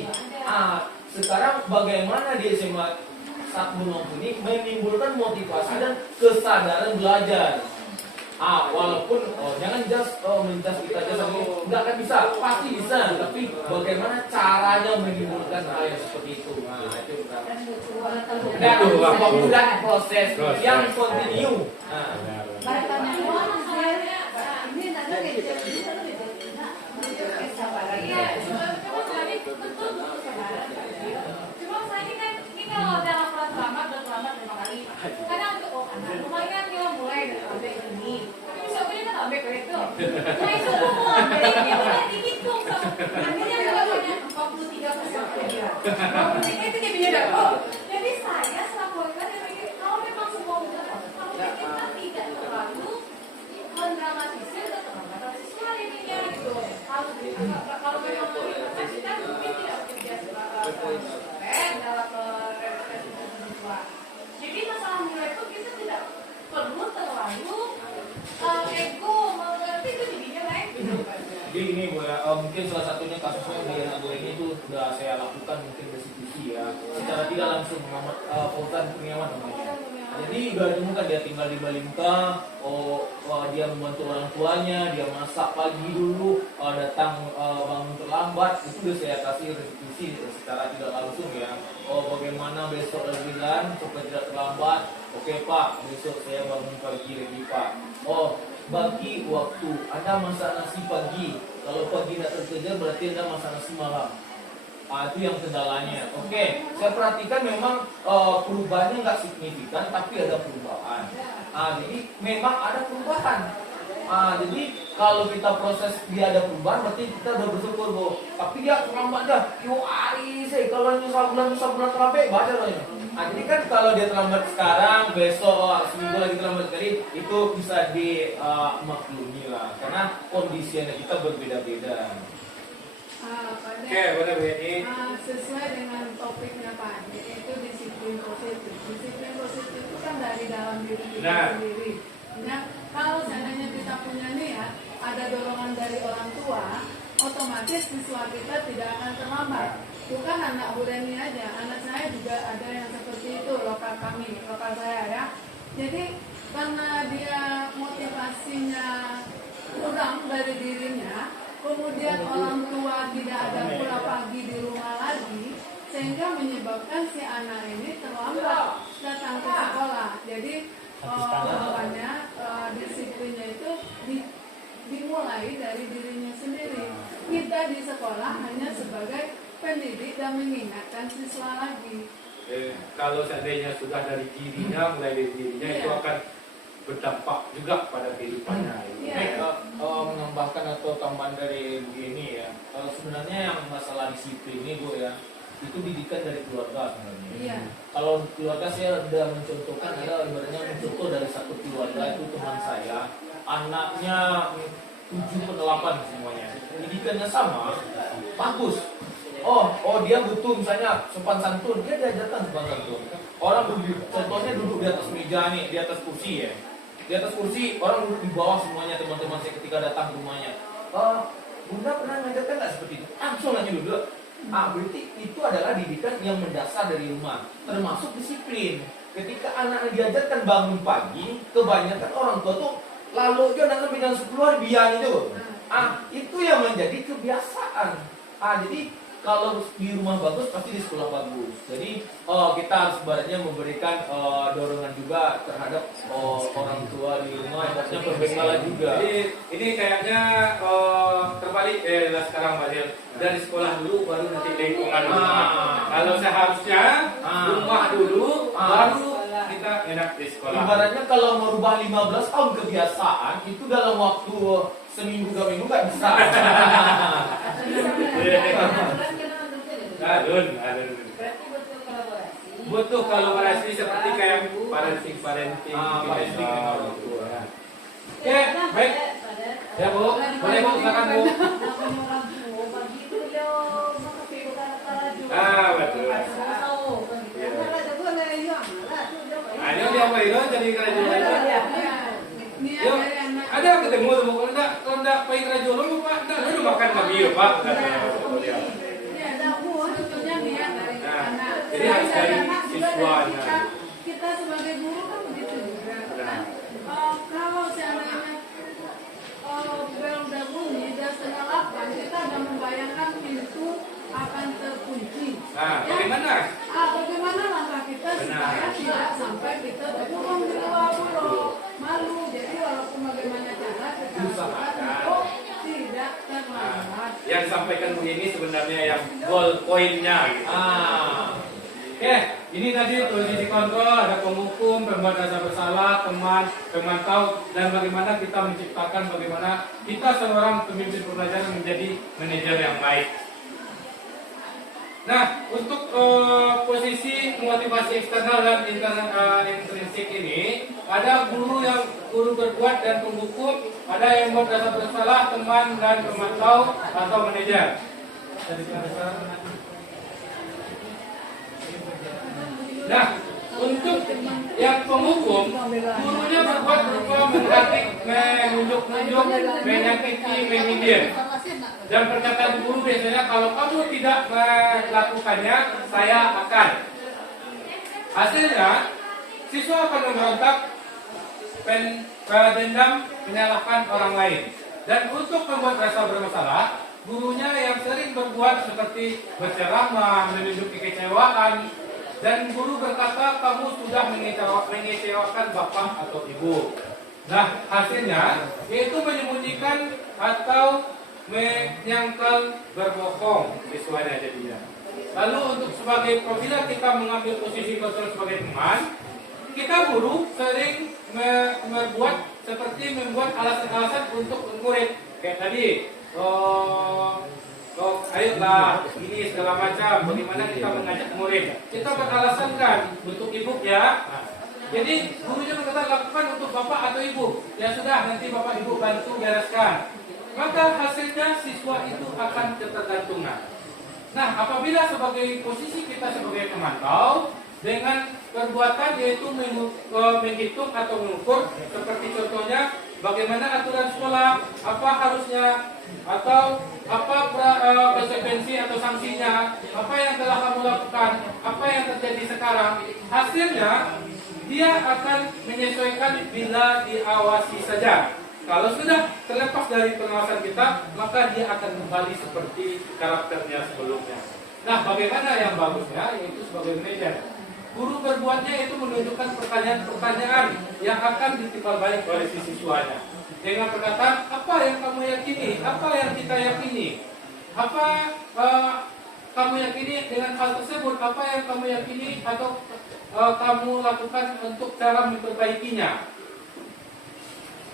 Sekarang bagaimana di SMA saat bermampu ini menimbulkan motivasi dan kesadaran belajar. Walaupun jangan just melintas kita aja sampai nggak akan bisa, pasti bisa, tapi bagaimana caranya menimbulkan hal yang seperti itu. Nah, itu dan kemudian proses yang continue. Cuma saya ini kan kalau dalam kelas selamat berapa kali. Kadang untuk lumayan dia mulai dari ini. Tapi bisa punya kan ambek itu. Nah itu semua ambek itu udah dihitung. Akhirnya kalau punya 43% itu dia punya dapat. Jadi saya selaku kan pikir kalau memang semua udah kalau kita tidak terlalu mendramatisir keterlambatan siswa ininya gitu. Kalau memang kita mungkin tidak bekerja sebagai dalam representasi siswa. Jadi masalah nilai itu kita tidak perlu terlalu ego mengerti itu jadinya naik gitu. Jadi ini Bu ya, mungkin salah satunya kasusnya di anak gue ini tuh udah saya lakukan mungkin restitusi ya, secara tidak langsung Sultan Kurniawan namanya. Jadi udah ditemukan dia tinggal di Balingka, dia membantu orang tuanya, dia masak pagi dulu, datang bangun terlambat, itu udah saya kasih restitusi secara tidak langsung ya. Bagaimana besok lebihan supaya tidak terlambat? Oke Pak, besok saya bangun pagi lagi Pak. Bagi waktu, Anda masak nasi pagi. Kalau pagi tidak terkejar berarti Anda masak nasi malam. Itu yang kendalanya. Oke, saya perhatikan memang perubahannya nggak signifikan, tapi ada perubahan. Jadi memang ada perubahan. Jadi kalau kita proses dia ada perubahan, berarti kita udah bersyukur Bu. Tapi dia terlambat dah. Kalau sabulan terlambat, baca loh ini. Jadi kan kalau dia terlambat sekarang, besok seminggu lagi terlambat sekali, itu bisa dimaklumi lah. Karena kondisinya kita berbeda-beda. Oke, boleh Bu Edi. Sesuai dengan topiknya Pak, yaitu disiplin positif. Disiplin positif itu kan dari dalam diri kita sendiri. Ya, kalau seandainya kita punya niat, ada dorongan dari orang tua, otomatis siswa kita tidak akan terlambat. Bukan anak Hureni aja, anak saya juga ada yang seperti itu, lokal saya ya. Jadi karena dia motivasinya kurang dari dirinya, kemudian orang tua tidak ada pula pagi di rumah lagi, sehingga menyebabkan si anak ini terlambat datang ke sekolah. Jadi makanya disiplinnya itu dimulai dari dirinya sendiri. Kita di sekolah hanya sebagai pendidik dan mengingatkan siswa lagi. Kalau seandainya sudah dari dirinya, mulai dari dirinya itu akan berdampak juga pada kehidupannya. Menambahkan atau tambahan dari begini ya, sebenarnya yang masalah disiplin ini Bu ya, itu didikan dari keluarga sebenarnya. Kalau keluarga saya sudah mencontohkan, ada ibaratnya mencontoh dari satu keluarga itu teman saya, anaknya 7 ke 8 semuanya, pendidikannya sama, bagus. Dia butuh misalnya sopan santun, dia diajarkan sopan santun. Orang contohnya duduk di atas meja nih, di atas kursi ya. Di atas kursi, orang duduk di bawah semuanya, teman-teman saya ketika datang ke rumahnya. Bunda pernah mengajarkan nggak seperti itu? Langsung nanya dulu. Berarti itu adalah didikan yang mendasar dari rumah, termasuk disiplin. Ketika anak diajarkan bangun pagi, kebanyakan orang tua tuh lalu aja nanti jam 10 biar itu. Itu yang menjadi kebiasaan. Jadi kalau di rumah bagus pasti di sekolah bagus. Jadi kita harus sebenarnya memberikan dorongan juga terhadap orang tua di rumah, maksudnya perbekalan juga. Jadi ini kayaknya terbalik sekarang Mbak Del. Dari sekolah dulu baru nanti lingkungan rumah. Kalau seharusnya rumah dulu baru kita enak di sekolah. Ibaratnya kalau merubah 15 tahun kebiasaan itu dalam waktu seminggu 2 minggu nggak bisa. Adun. Berarti butuh kolaborasi. Butuh kolaborasi seperti kayak parenting orang tua. Oke, baik. Ya Bu, boleh Bu, silakan Bu. Betul. Ayo dia apa itu jadi kerajaan itu? Ada ketemu tuh kalau enggak pakai kerajaan lu Pak, enggak makan kami ya Pak. Sebetulnya niat dari anak. Jadi harus dari Sudah siswanya. Kita sebagai guru kan begitu juga kan. Kalau seandainya bel udah bunyi dan 7:30 kita udah membayangkan pintu akan terkunci. Nah, bagaimana? Bagaimana langkah kita supaya tidak sampai kita berkurang di luar pulau malu. Jadi walaupun bagaimana cara kita lakukan untuk tidak terlambat. Yang disampaikan Bu ini sebenarnya yang goal poinnya. Oke, ini tadi posisi kontrol, ada penghukum, pembuat rasa bersalah, teman, pemantau, dan bagaimana kita menciptakan bagaimana kita seorang pemimpin pembelajaran menjadi manajer yang baik. Nah, untuk posisi motivasi eksternal dan intrinsik ini, ada guru berbuat dan penghukum, ada yang membuat rasa bersalah, teman, dan pemantau atau manajer. Nah, untuk yang penghukum, gurunya berbuat berupa menghadik, menunjuk-nunjuk, menyakiti, menyindir. Dan perkataan guru biasanya, kalau kamu tidak melakukannya, saya akan. Hasilnya, siswa akan memberontak, dendam, menyalahkan orang lain. Dan untuk membuat rasa bermasalah, gurunya yang sering berbuat seperti berceramah, menunjuk kekecewaan, dan guru berkata, kamu sudah mengecewakan bapak atau ibu. Nah, hasilnya yaitu menyembunyikan atau menyangkal, berbohong siswanya jadinya. Lalu untuk sebagai apabila kita mengambil posisi kontrol sebagai teman, kita guru sering membuat seperti membuat alasan-alasan untuk murid. Kayak tadi, ayolah, ini segala macam. Bagaimana kita mengajak murid? Kita beralasan kan untuk ibu ya. Nah, jadi gurunya berkata lakukan untuk bapak atau ibu. Ya sudah, nanti bapak ibu bantu bereskan. Maka hasilnya siswa itu akan ketergantungan. Nah, apabila sebagai posisi kita sebagai pemantau dengan perbuatan yaitu menghitung atau mengukur, seperti contohnya bagaimana aturan sekolah, apa harusnya atau apa konsekuensi atau sanksinya, apa yang telah kamu lakukan, apa yang terjadi sekarang, hasilnya dia akan menyesuaikan bila diawasi saja. Kalau sudah terlepas dari pengawasan kita, maka dia akan kembali seperti karakternya sebelumnya. Nah, bagaimana yang bagusnya? Yaitu sebagai manajer, guru berbuatnya itu menunjukkan pertanyaan-pertanyaan yang akan ditimbal balik oleh si siswanya. Dengan perkataan, apa yang kamu yakini? Apa yang kita yakini? Apa kamu yakini dengan hal tersebut? Apa yang kamu yakini atau kamu lakukan untuk cara memperbaikinya?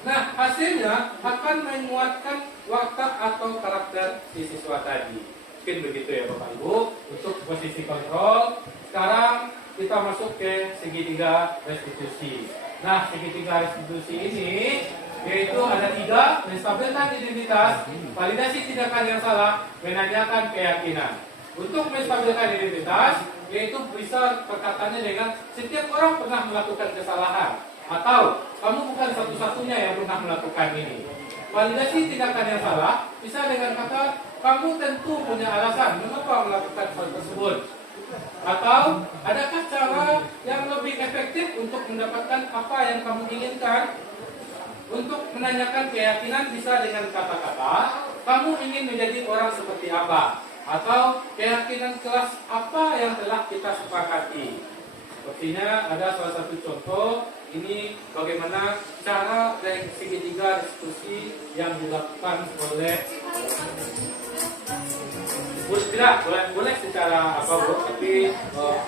Nah, hasilnya akan menguatkan watak atau karakter si siswa tadi. Mungkin begitu ya Bapak Ibu. Untuk posisi kontrol, sekarang kita masuk ke segitiga restitusi. Nah, segitiga restitusi ini yaitu ada 3: menstabilkan identitas, validasi tindakan yang salah, menanyakan keyakinan. Untuk menstabilkan identitas, yaitu bisa perkataannya dengan setiap orang pernah melakukan kesalahan, atau kamu bukan satu-satunya yang pernah melakukan ini. Validasi tindakan yang salah bisa dengan kata kamu tentu punya alasan mengapa melakukan hal tersebut. Atau adakah cara yang lebih efektif untuk mendapatkan apa yang kamu inginkan? Untuk menanyakan keyakinan bisa dengan kata-kata kamu ingin menjadi orang seperti apa, atau keyakinan kelas apa yang telah kita sepakati. Sepertinya ada salah satu contoh. Ini bagaimana cara dari segitiga restitusi yang dilakukan oleh boleh secara apa Bu, tapi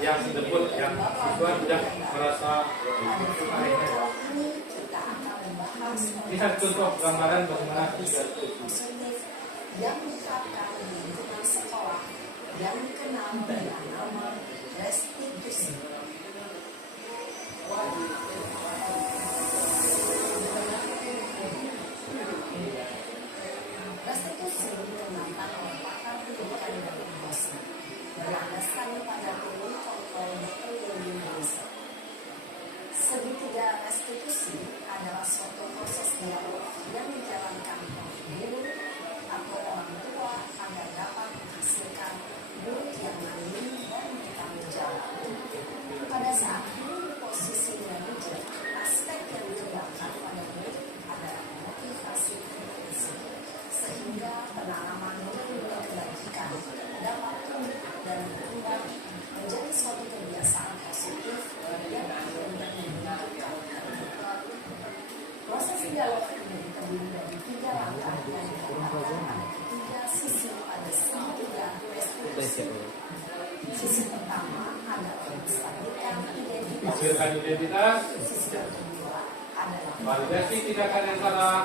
yang disebut yang siswa sudah merasa bisa contoh gambaran bagaimana positif yang diterapkan di lingkungan sekolah yang dikenal dengan nama restitusi. Restitusi dikembangkan oleh pakar pendidikan dan dosen berlandaskan pada teori kontrol Indonesia. Segitiga restitusi adalah suatu proses dialog yang dijalankan oleh guru atau orang tua agar dapat menghasilkan murid yang mandiri dan bertanggung jawab. Pada dialog ini terdiri dari 3 langkah yang dikatakan ada 3 sisi pada segitiga perspektif. Sisi pertama adalah menstabilkan identitas. Stabilkan identitas. Sisi kedua adalah Validasi tindakan yang salah.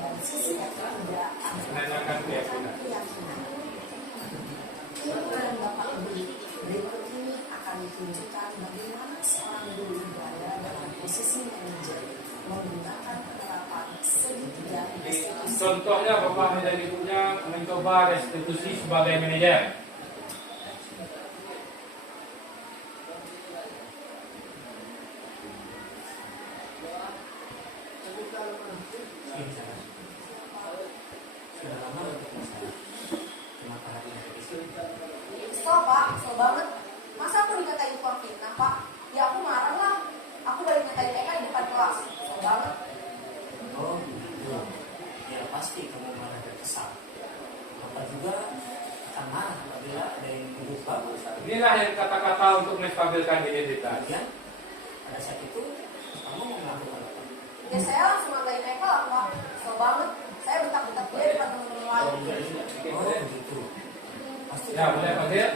dan sisi yang ketiga adalah Menanyakan keyakinan. Ibu dan Bapak Guru, berikut ini akan ditunjukkan bagaimana seorang guru berada dalam posisi manajer menggunakan penerapan segitiga restitusi. Contohnya Bapak dan Ibunya mencoba restitusi sebagai manajer. Sudah lama untuk masalah. Kenapa hari ini? Kesel pak, kesel banget. Masa aku dikatain tukang fitnah pak? Ya aku marah lah. Aku balik ngatain Eka di depan kelas. Kesel banget. Oh gitu. Ya pasti kamu marah dan kesal. Bapak juga akan marah apabila ada yang hidup bagus. Inilah yang kata-kata untuk menstabilkan identitas. Kemudian pada saat itu kamu mau melakukan apa? Ya saya langsung ngatain Eka lah pak. Kesel banget. Saya bentak-bentak dia depan temen-temen lain. Oh begitu. Pasti Ya, boleh Fadil.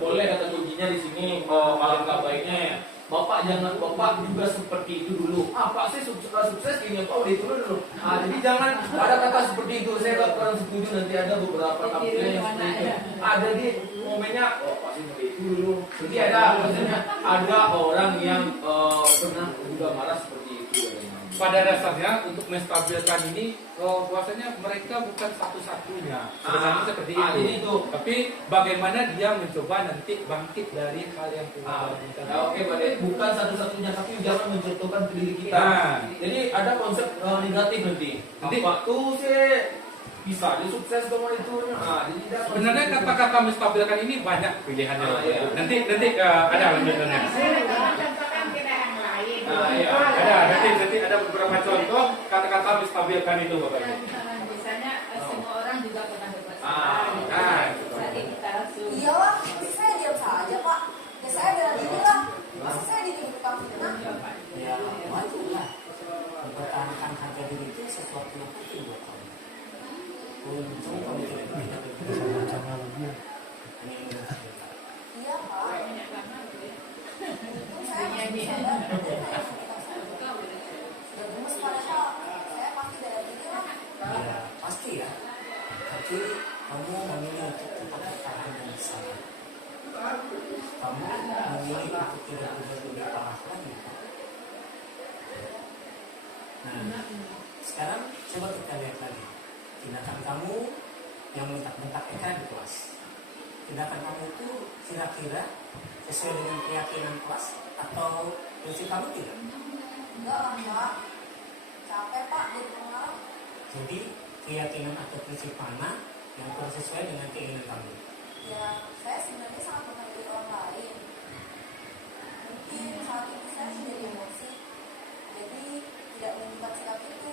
Boleh kata kuncinya di sini. Alangkah baiknya Bapak juga seperti itu dulu. Pak sih sukses ini Pak udah itu dulu. Jadi jangan ada kata seperti itu. Saya nggak kurang setuju, nanti ada beberapa tampilan yang seperti itu. Ada di momennya, Pak sih seperti itu dulu. Jadi maksudnya ada orang yang pernah juga marah seperti itu. Pada dasarnya untuk menstabilkan ini bahwasanya mereka bukan satu-satunya. Sebenarnya seperti itu. Itu. Tapi bagaimana dia mencoba nanti bangkit dari hal yang Oke, Pak De. Bukan satu-satunya, tapi jangan mencontohkan ke diri kita. Nah. Jadi ada konsep negatif nanti. Nanti- Apa tuh sih bisa dia sukses dengan itu. Jadi tidak. Sebenarnya kata-kata menstabilkan ini banyak pilihannya. Iya. Nanti ada lanjutannya. Jangan contohkan kita yang lain. Iya. Nanti ada beberapa contoh kata-kata menstabilkan itu Bapak Ibu. Biasanya semua orang juga pernah Ah, berprestasi. Jadi kita langsung. Iyalah, saya diam saja pak. Ya saya bela diri lah. Masa saya dituduh tukang fitnah? ya wajar lah. Mempertahankan harga diri itu sesuatu yang penting buat kamu. Untung kamu tidak begitu sama dia. Ini yang menstabilkan. Iya pak. Untung saya masih sadar. Sudah gemes padahal saya pasti bela diri lah. Ya pasti ya. Tapi kamu memilih untuk tetap bertahan dan bersabar. Kamu memilih untuk tidak lebih parah lagi. Nah, sekarang coba kita lihat lagi tindakan kamu yang bentak-bentak Eka di kelas. Tindakan kamu itu kira-kira sesuai dengan keyakinan kelas atau prinsip kamu tidak? Enggak lah pak. Capek pak jadi pengarang. Jadi keyakinan atau prinsip mana yang kurang sesuai dengan keinginan kamu? Ya saya sebenarnya sangat menghargai orang lain. Mungkin saat itu saya menjadi emosi. Jadi tidak menunjukkan sikap itu.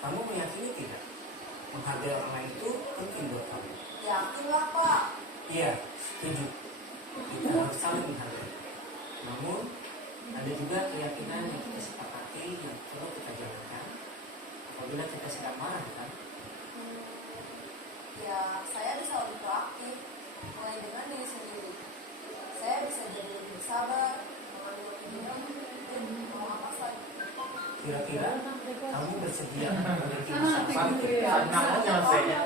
Kamu meyakini tidak? Menghargai orang lain itu penting buat kamu. Yakin lah pak. Iya, setuju. Kita harus saling menghargai. Namun, ada juga keyakinan yang kita sepakati yang perlu kita jalankan apabila kita sedang marah, kan? Ya saya bisa lebih proaktif. Mulai dengan diri sendiri. Saya bisa jadi lebih bersabar. Mengambil opinion. Dan mau apa lagi. Kira-kira kamu bersedia memiliki usaha Namanya saya.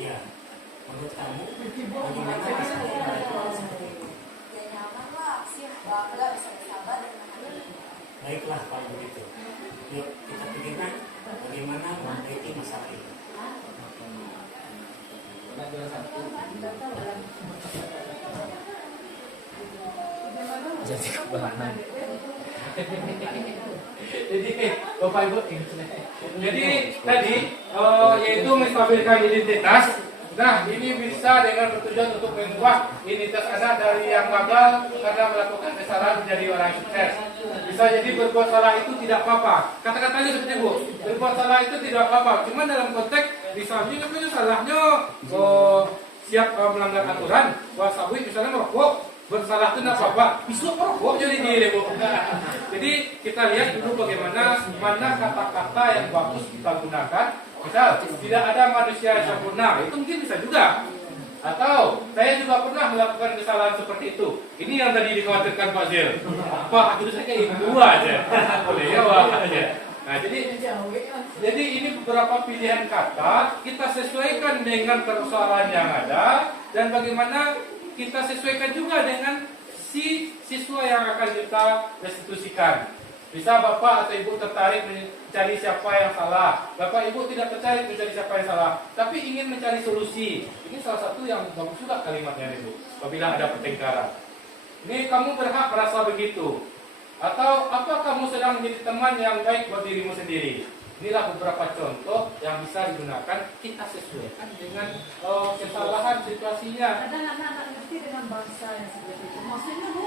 Iya. Menurut kamu, bagaimana rasanya berada seperti itu? Ya nyaman lah. Bangga bisa bersabar dan menghadapi. Baiklah kalau begitu. Yuk kita pikirkan bagaimana memperbaiki masalah ini. Jadi kebahanan. Jadi Bapak Ibu Jadi tadi yaitu menstabilkan identitas. Nah, ini bisa dengan bertujuan untuk mengubah identitas Anda dari yang gagal karena melakukan kesalahan menjadi orang sukses. Bisa jadi berbuat salah itu tidak apa-apa. Kata-katanya seperti Bu, berbuat salah itu tidak apa-apa. Cuma dalam konteks misalnya salahnya siap melanggar aturan, sabui misalnya merokok, bersalah itu tidak apa-apa, besok merokok jadi dia bu. Jadi kita lihat dulu bagaimana mana kata-kata yang bagus kita gunakan. Misal tidak ada manusia yang sempurna, itu mungkin bisa juga. Atau saya juga pernah melakukan kesalahan seperti itu. Ini yang tadi dikhawatirkan Pak Zil. Pak, itu saya kayak itu aja. Boleh ya Pak aja. Nah, jadi ini beberapa pilihan kata kita sesuaikan dengan persoalan yang ada dan bagaimana kita sesuaikan juga dengan si siswa yang akan kita restitusikan. Bisa Bapak atau Ibu tertarik mencari siapa yang salah, Bapak Ibu tidak tertarik mencari siapa yang salah, tapi ingin mencari solusi. Ini salah satu yang bagus juga kalimatnya Ibu. Apabila ada pertengkaran, ini kamu berhak merasa begitu. Atau apa kamu sedang menjadi teman yang baik buat dirimu sendiri? Inilah beberapa contoh yang bisa digunakan, kita sesuaikan dengan kesalahan situasinya. Ada anak-anak ngerti dengan bahasa yang seperti itu. Maksudnya Bu.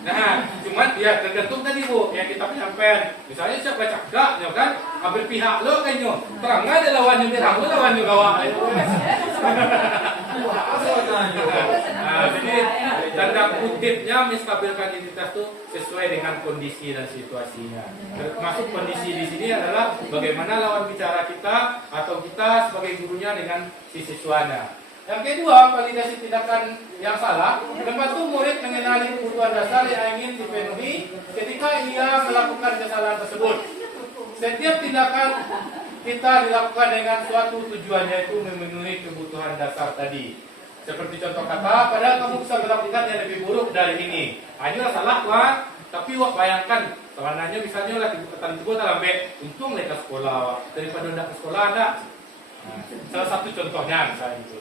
Nah, cuman ya tergantung tadi Bu, yang kita penyampaian. Misalnya siapa cakap, ya kan? Ambil pihak lo kayaknya. Terang ada lawannya merah, lo lawannya gawak. Nah, jadi tanda kutipnya menstabilkan identitas itu sesuai dengan kondisi dan situasinya. Termasuk kondisi di sini adalah bagaimana lawan bicara kita atau kita sebagai gurunya dengan si siswanya. Yang kedua, validasi tindakan yang salah. Membantu murid mengenali kebutuhan dasar yang ingin dipenuhi ketika ia melakukan kesalahan tersebut. Setiap tindakan kita dilakukan dengan suatu tujuan, yaitu memenuhi kebutuhan dasar tadi. Seperti contoh kata, padahal kamu bisa melakukan yang lebih buruk dari ini. Hanya salah Wak, tapi Wak bayangkan, sebenarnya misalnya lah petani itu dalam untung mereka sekolah, daripada tidak ke sekolah ada. Nah, salah satu contohnya misalnya itu.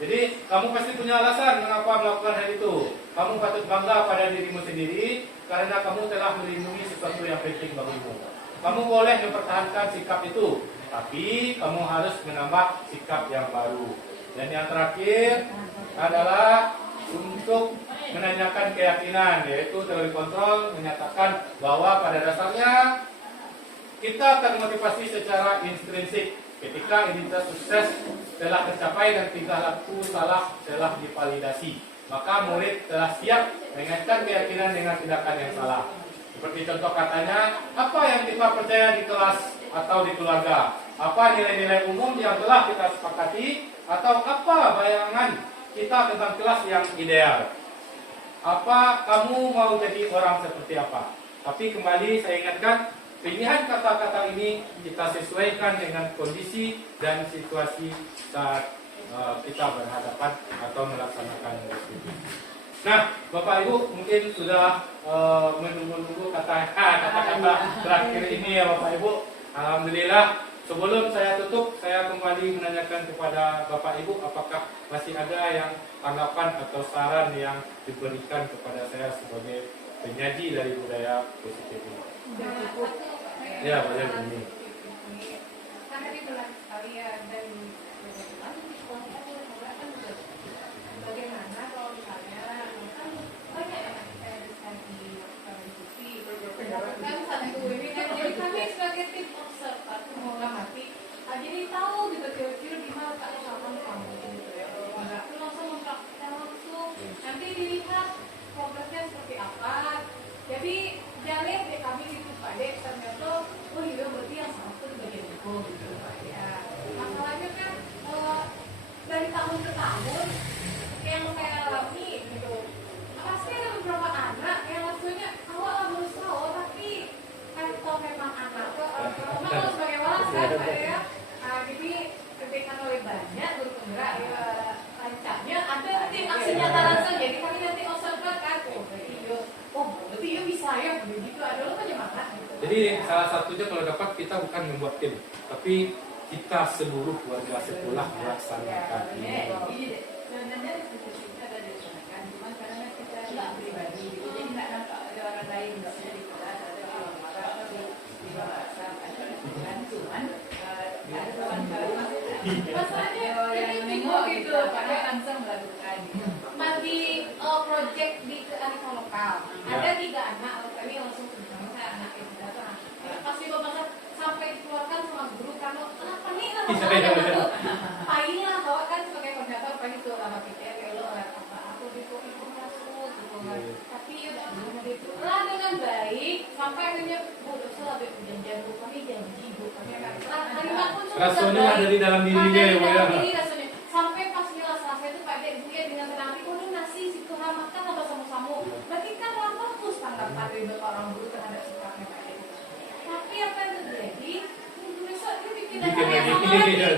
Jadi kamu pasti punya alasan mengapa melakukan hal itu. Kamu patut bangga pada dirimu sendiri karena kamu telah melindungi sesuatu yang penting bagimu. Kamu boleh mempertahankan sikap itu, tapi kamu harus menambah sikap yang baru. Dan yang terakhir adalah untuk menanyakan keyakinan, yaitu teori kontrol menyatakan bahwa pada dasarnya kita termotivasi secara intrinsik ketika identitas sukses telah tercapai dan tingkah laku salah telah divalidasi. Maka murid telah siap mengaitkan keyakinan dengan tindakan yang salah. Seperti contoh katanya, apa yang kita percaya di kelas atau di keluarga? Apa nilai-nilai umum yang telah kita sepakati? Atau apa bayangan kita tentang kelas yang ideal? Apa kamu mau jadi orang seperti apa? Tapi kembali saya ingatkan, pilihan kata-kata ini kita sesuaikan dengan kondisi dan situasi saat kita berhadapan atau melaksanakan restitusi. Nah, Bapak Ibu mungkin sudah menunggu-nunggu kata-kata terakhir ini ya Bapak Ibu. Alhamdulillah. Sebelum saya tutup, saya kembali menanyakan kepada Bapak Ibu, apakah masih ada yang tanggapan atau saran yang diberikan kepada saya sebagai penyaji dari budaya positif ini? Ya, boleh begini. Karena di bulan kalian dan bagaimana kalau misalnya kan banyak anak kita yang bisa dilakukan diskusi, kan satu ini kan jadi kami sebagai tim observer mau ngamati, jadi tahu gitu kira-kira gimana Pak usahakan kamu gitu ya, nggak langsung mempraktikkan langsung, nanti dilihat progresnya seperti apa. Jadi jangan lihat ya kami gitu Pak Dek, ternyata oh iya berarti yang salah itu bagian itu gitu Pak ya. Masalahnya kan dari tahun ke tahun yang saya alami gitu, pasti ada beberapa anak yang maksudnya awal berusaha tapi kan kalau memang anak memang sebagai walasan Pak ya. Jadi ketika oleh banyak guru penggerak ya lancapnya ada tim aksi nyata langsung, jadi kami nanti observer kan berarti ya bisa ya begitu, ada lo penyemangat gitu. Jadi salah satunya kalau dapat kita bukan membuat tim, tapi kita seluruh warga sekolah melaksanakan ini. Sebenarnya kita ada dilaksanakan, cuma karena kita nggak pribadi, jadi nggak nampak ada orang lain, nggak bisa di kelas, ada orang marah atau di bawah ada kan, cuman ada kawan-kawan masalahnya ini bingung gitu, pakai langsung melakukan di project di kearifan lokal. Ada 3 anak, kami langsung sama anak itu datang. Pasti bapak sampai dikeluarkan sama guru karena kenapa nih Paginya bawa kan sebagai koordinator pagi tuh lama pikir ya lo apa aku itu masuk gitu kan. Tapi ya udah gitu lah dengan baik sampai akhirnya bodoh salah janjian bu kami janji bu kami akan terima pun Rasanya ada di dalam dirinya ya, Bu ya. rasanya sampai pas nilai selesai itu Pak Dek dia dengan tenang oh ini nasi situ makan atau samu-samu berarti kan orang bagus tanggapan dari bapak orang guru terhadap sikapnya Pak Dek. Tapi apa yang terjadi besok dia bikin Bikin yang lagi. sama lagi. Iya.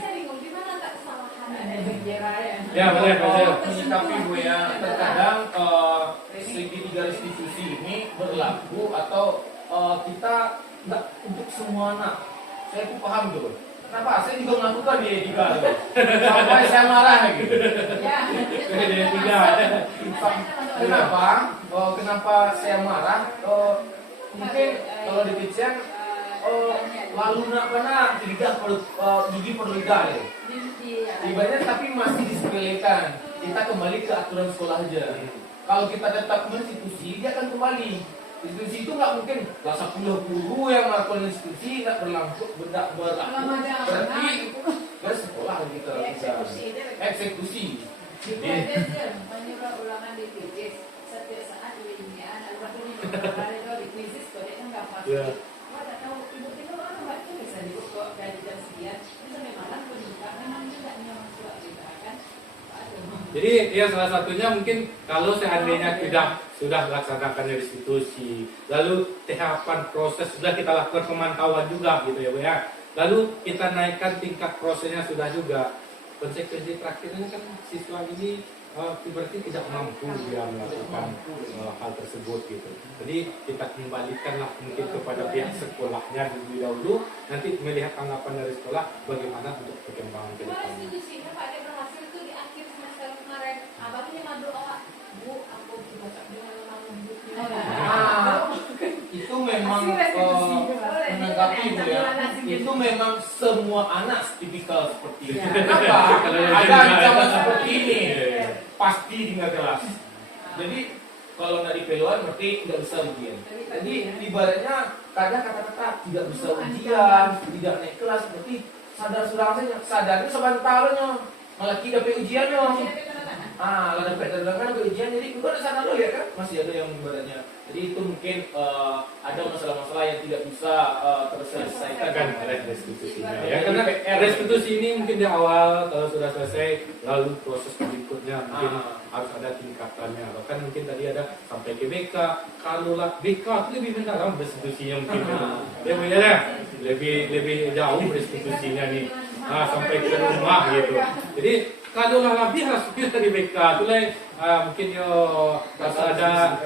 Saya bingung di mana tak kesalahannya. Ya, boleh, boleh. Menyikapi Bu ya, terkadang segitiga restitusi ini berlaku atau kita nggak untuk semua anak. Saya tuh paham tuh. Kenapa? Saya juga melakukan di D3 tuh. Sampai saya marah gitu. Kenapa? Kenapa saya marah? Mungkin kalau di kitchen lalu nak mana lidah gigi per lidah ya. Ibaratnya tapi masih disepelekan. Kita kembali ke aturan sekolah aja. Kalau kita tetap institusi, dia akan kembali. Institusi itu nggak mungkin lah 10 guru yang melakukan institusi nggak berlangsung berarti bersekolah kita bisa eksekusi. Menyuruh ulangan di krisis setiap saat dunia almarhum itu di krisis kok dia nggak pasti. Wah tak tahu ibu orang baca bisa dibuka dari jam sekian bisa memang pendidikan memang juga nyaman surat kita kan. Jadi ya salah satunya mungkin kalau seandainya kita sudah melaksanakan restitusi, lalu tahapan proses sudah kita lakukan pemantauan juga gitu ya Bu ya. Lalu kita naikkan tingkat prosesnya sudah juga. Konsekuensi terakhirnya kan siswa ini berarti tidak mampu dia melakukan hal tersebut gitu. Jadi kita kembalikanlah mungkin kepada pihak sekolahnya lebih dahulu, nanti melihat tanggapan dari sekolah bagaimana untuk perkembangan ke depan. Institusinya Pak Dek berhasil tuh di akhir semester kemarin. Abangnya madu Bu, aku juga dengan memang Itu memang menanggapi Bu ya. Itu memang semua anak tipikal seperti itu. Kenapa? Ada ancaman seperti ini pasti tinggal kelas. Jadi kalau nggak dipeluan berarti nggak bisa ujian. Jadi ibaratnya kadang kata-kata tidak bisa ujian, tidak naik kelas berarti sadar sudah sadarnya sebentarnya malah tidak ujiannya. Lah dapat dapat ujian jadi enggak ada sana lo ya kan masih ada yang ibaratnya. Jadi itu mungkin ada masalah-masalah yang tidak bisa terselesaikan Kan restitusinya ya, karena restitusi ini mungkin di awal kalau sudah selesai lalu proses berikutnya mungkin harus ada tingkatannya. Bahkan mungkin tadi ada sampai ke BK, kalau lah BK itu lebih mendalam restitusinya mungkin ya Bu ya, lebih jauh restitusinya nih sampai ke rumah gitu. Jadi kalau lah lebih harus kita di BK itu lah mungkin harus ada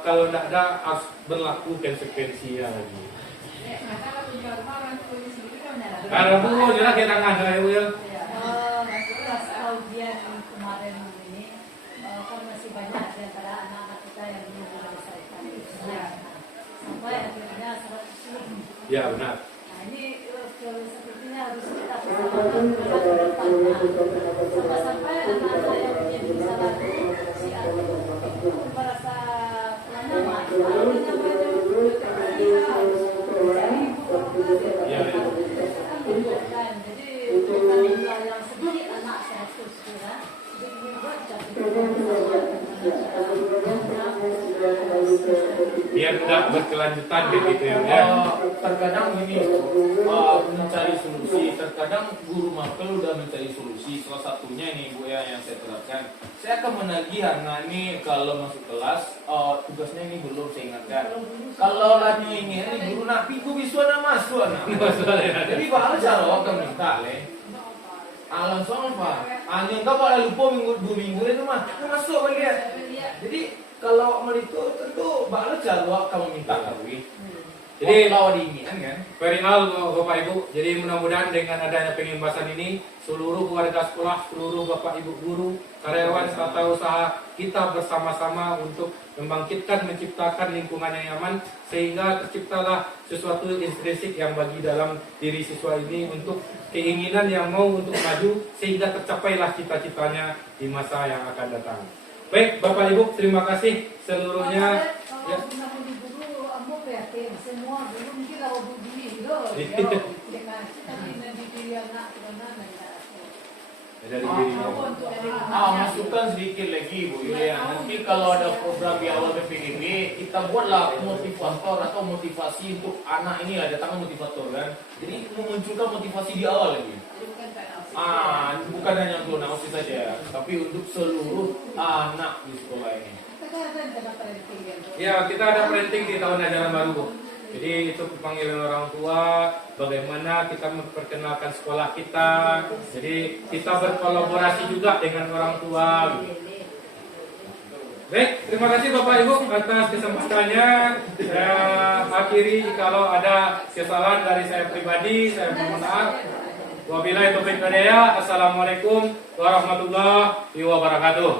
kalau tidak ada harus berlaku konsekuensinya lagi. Karena Bu jelas kita nggak ada ya. Ujian kemarin ini kan masih banyak di antara anak-anak kita yang belum menyelesaikan sampai akhirnya 100 lebih. Ya benar. Nah ini sepertinya harus kita sampai anak-anak yang menjadi salah si itu merasa lama jadi bukan yang sedikit anak 100 ya Biar tidak berkelanjutan gitu ya. Terkadang gini mencari solusi, terkadang guru mapel udah mencari solusi. Salah satunya ini Bu ya yang saya terapkan. Saya akan menagih anak ini kalau masuk kelas tugasnya ini belum saya ingatkan. Kalau lagi ini guru nak piku bisu anak masuk anak. Jadi bakal cara orang minta le. Langsung apa? Hanya kau pada lupa dua minggu itu mah masuk balik. Jadi kalau itu tentu bakal cara kamu minta kawin. Jadi lawan diinginkan kan? perihal Bapak Ibu, jadi mudah-mudahan dengan adanya pengimbasan ini seluruh keluarga sekolah, seluruh Bapak Ibu guru, karyawan serta usaha kita bersama-sama untuk membangkitkan, menciptakan lingkungan yang nyaman sehingga terciptalah sesuatu intrinsik yang bagi dalam diri siswa ini untuk keinginan yang mau untuk maju sehingga tercapailah cita-citanya di masa yang akan datang. Baik Bapak Ibu, terima kasih seluruhnya. Ya. semua belum kita mau begini loh. dia nak bagaimana ya. Dari dirinya. Untuk dari Masukan sedikit lagi Bu Yulian. Nanti kalau ada program di awal PPDB, kita buatlah motivator atau motivasi untuk anak ini, ada tangan motivator kan. Jadi memunculkan motivasi di awal lagi. bukan tak Bukan hanya untuk anak OSIS saja, tapi untuk seluruh anak di sekolah ini. Sekarang kita penting ya. Ya, kita ada parenting di tahun ajaran baru, Bu. Jadi itu panggilan orang tua, bagaimana kita memperkenalkan sekolah kita. Jadi kita berkolaborasi juga dengan orang tua. Baik, terima kasih Bapak Ibu atas kesempatannya. Saya akhiri, kalau ada kesalahan dari saya pribadi, saya mohon maaf. Wabillahi taufiq wal hidayah. Assalamualaikum warahmatullahi wabarakatuh.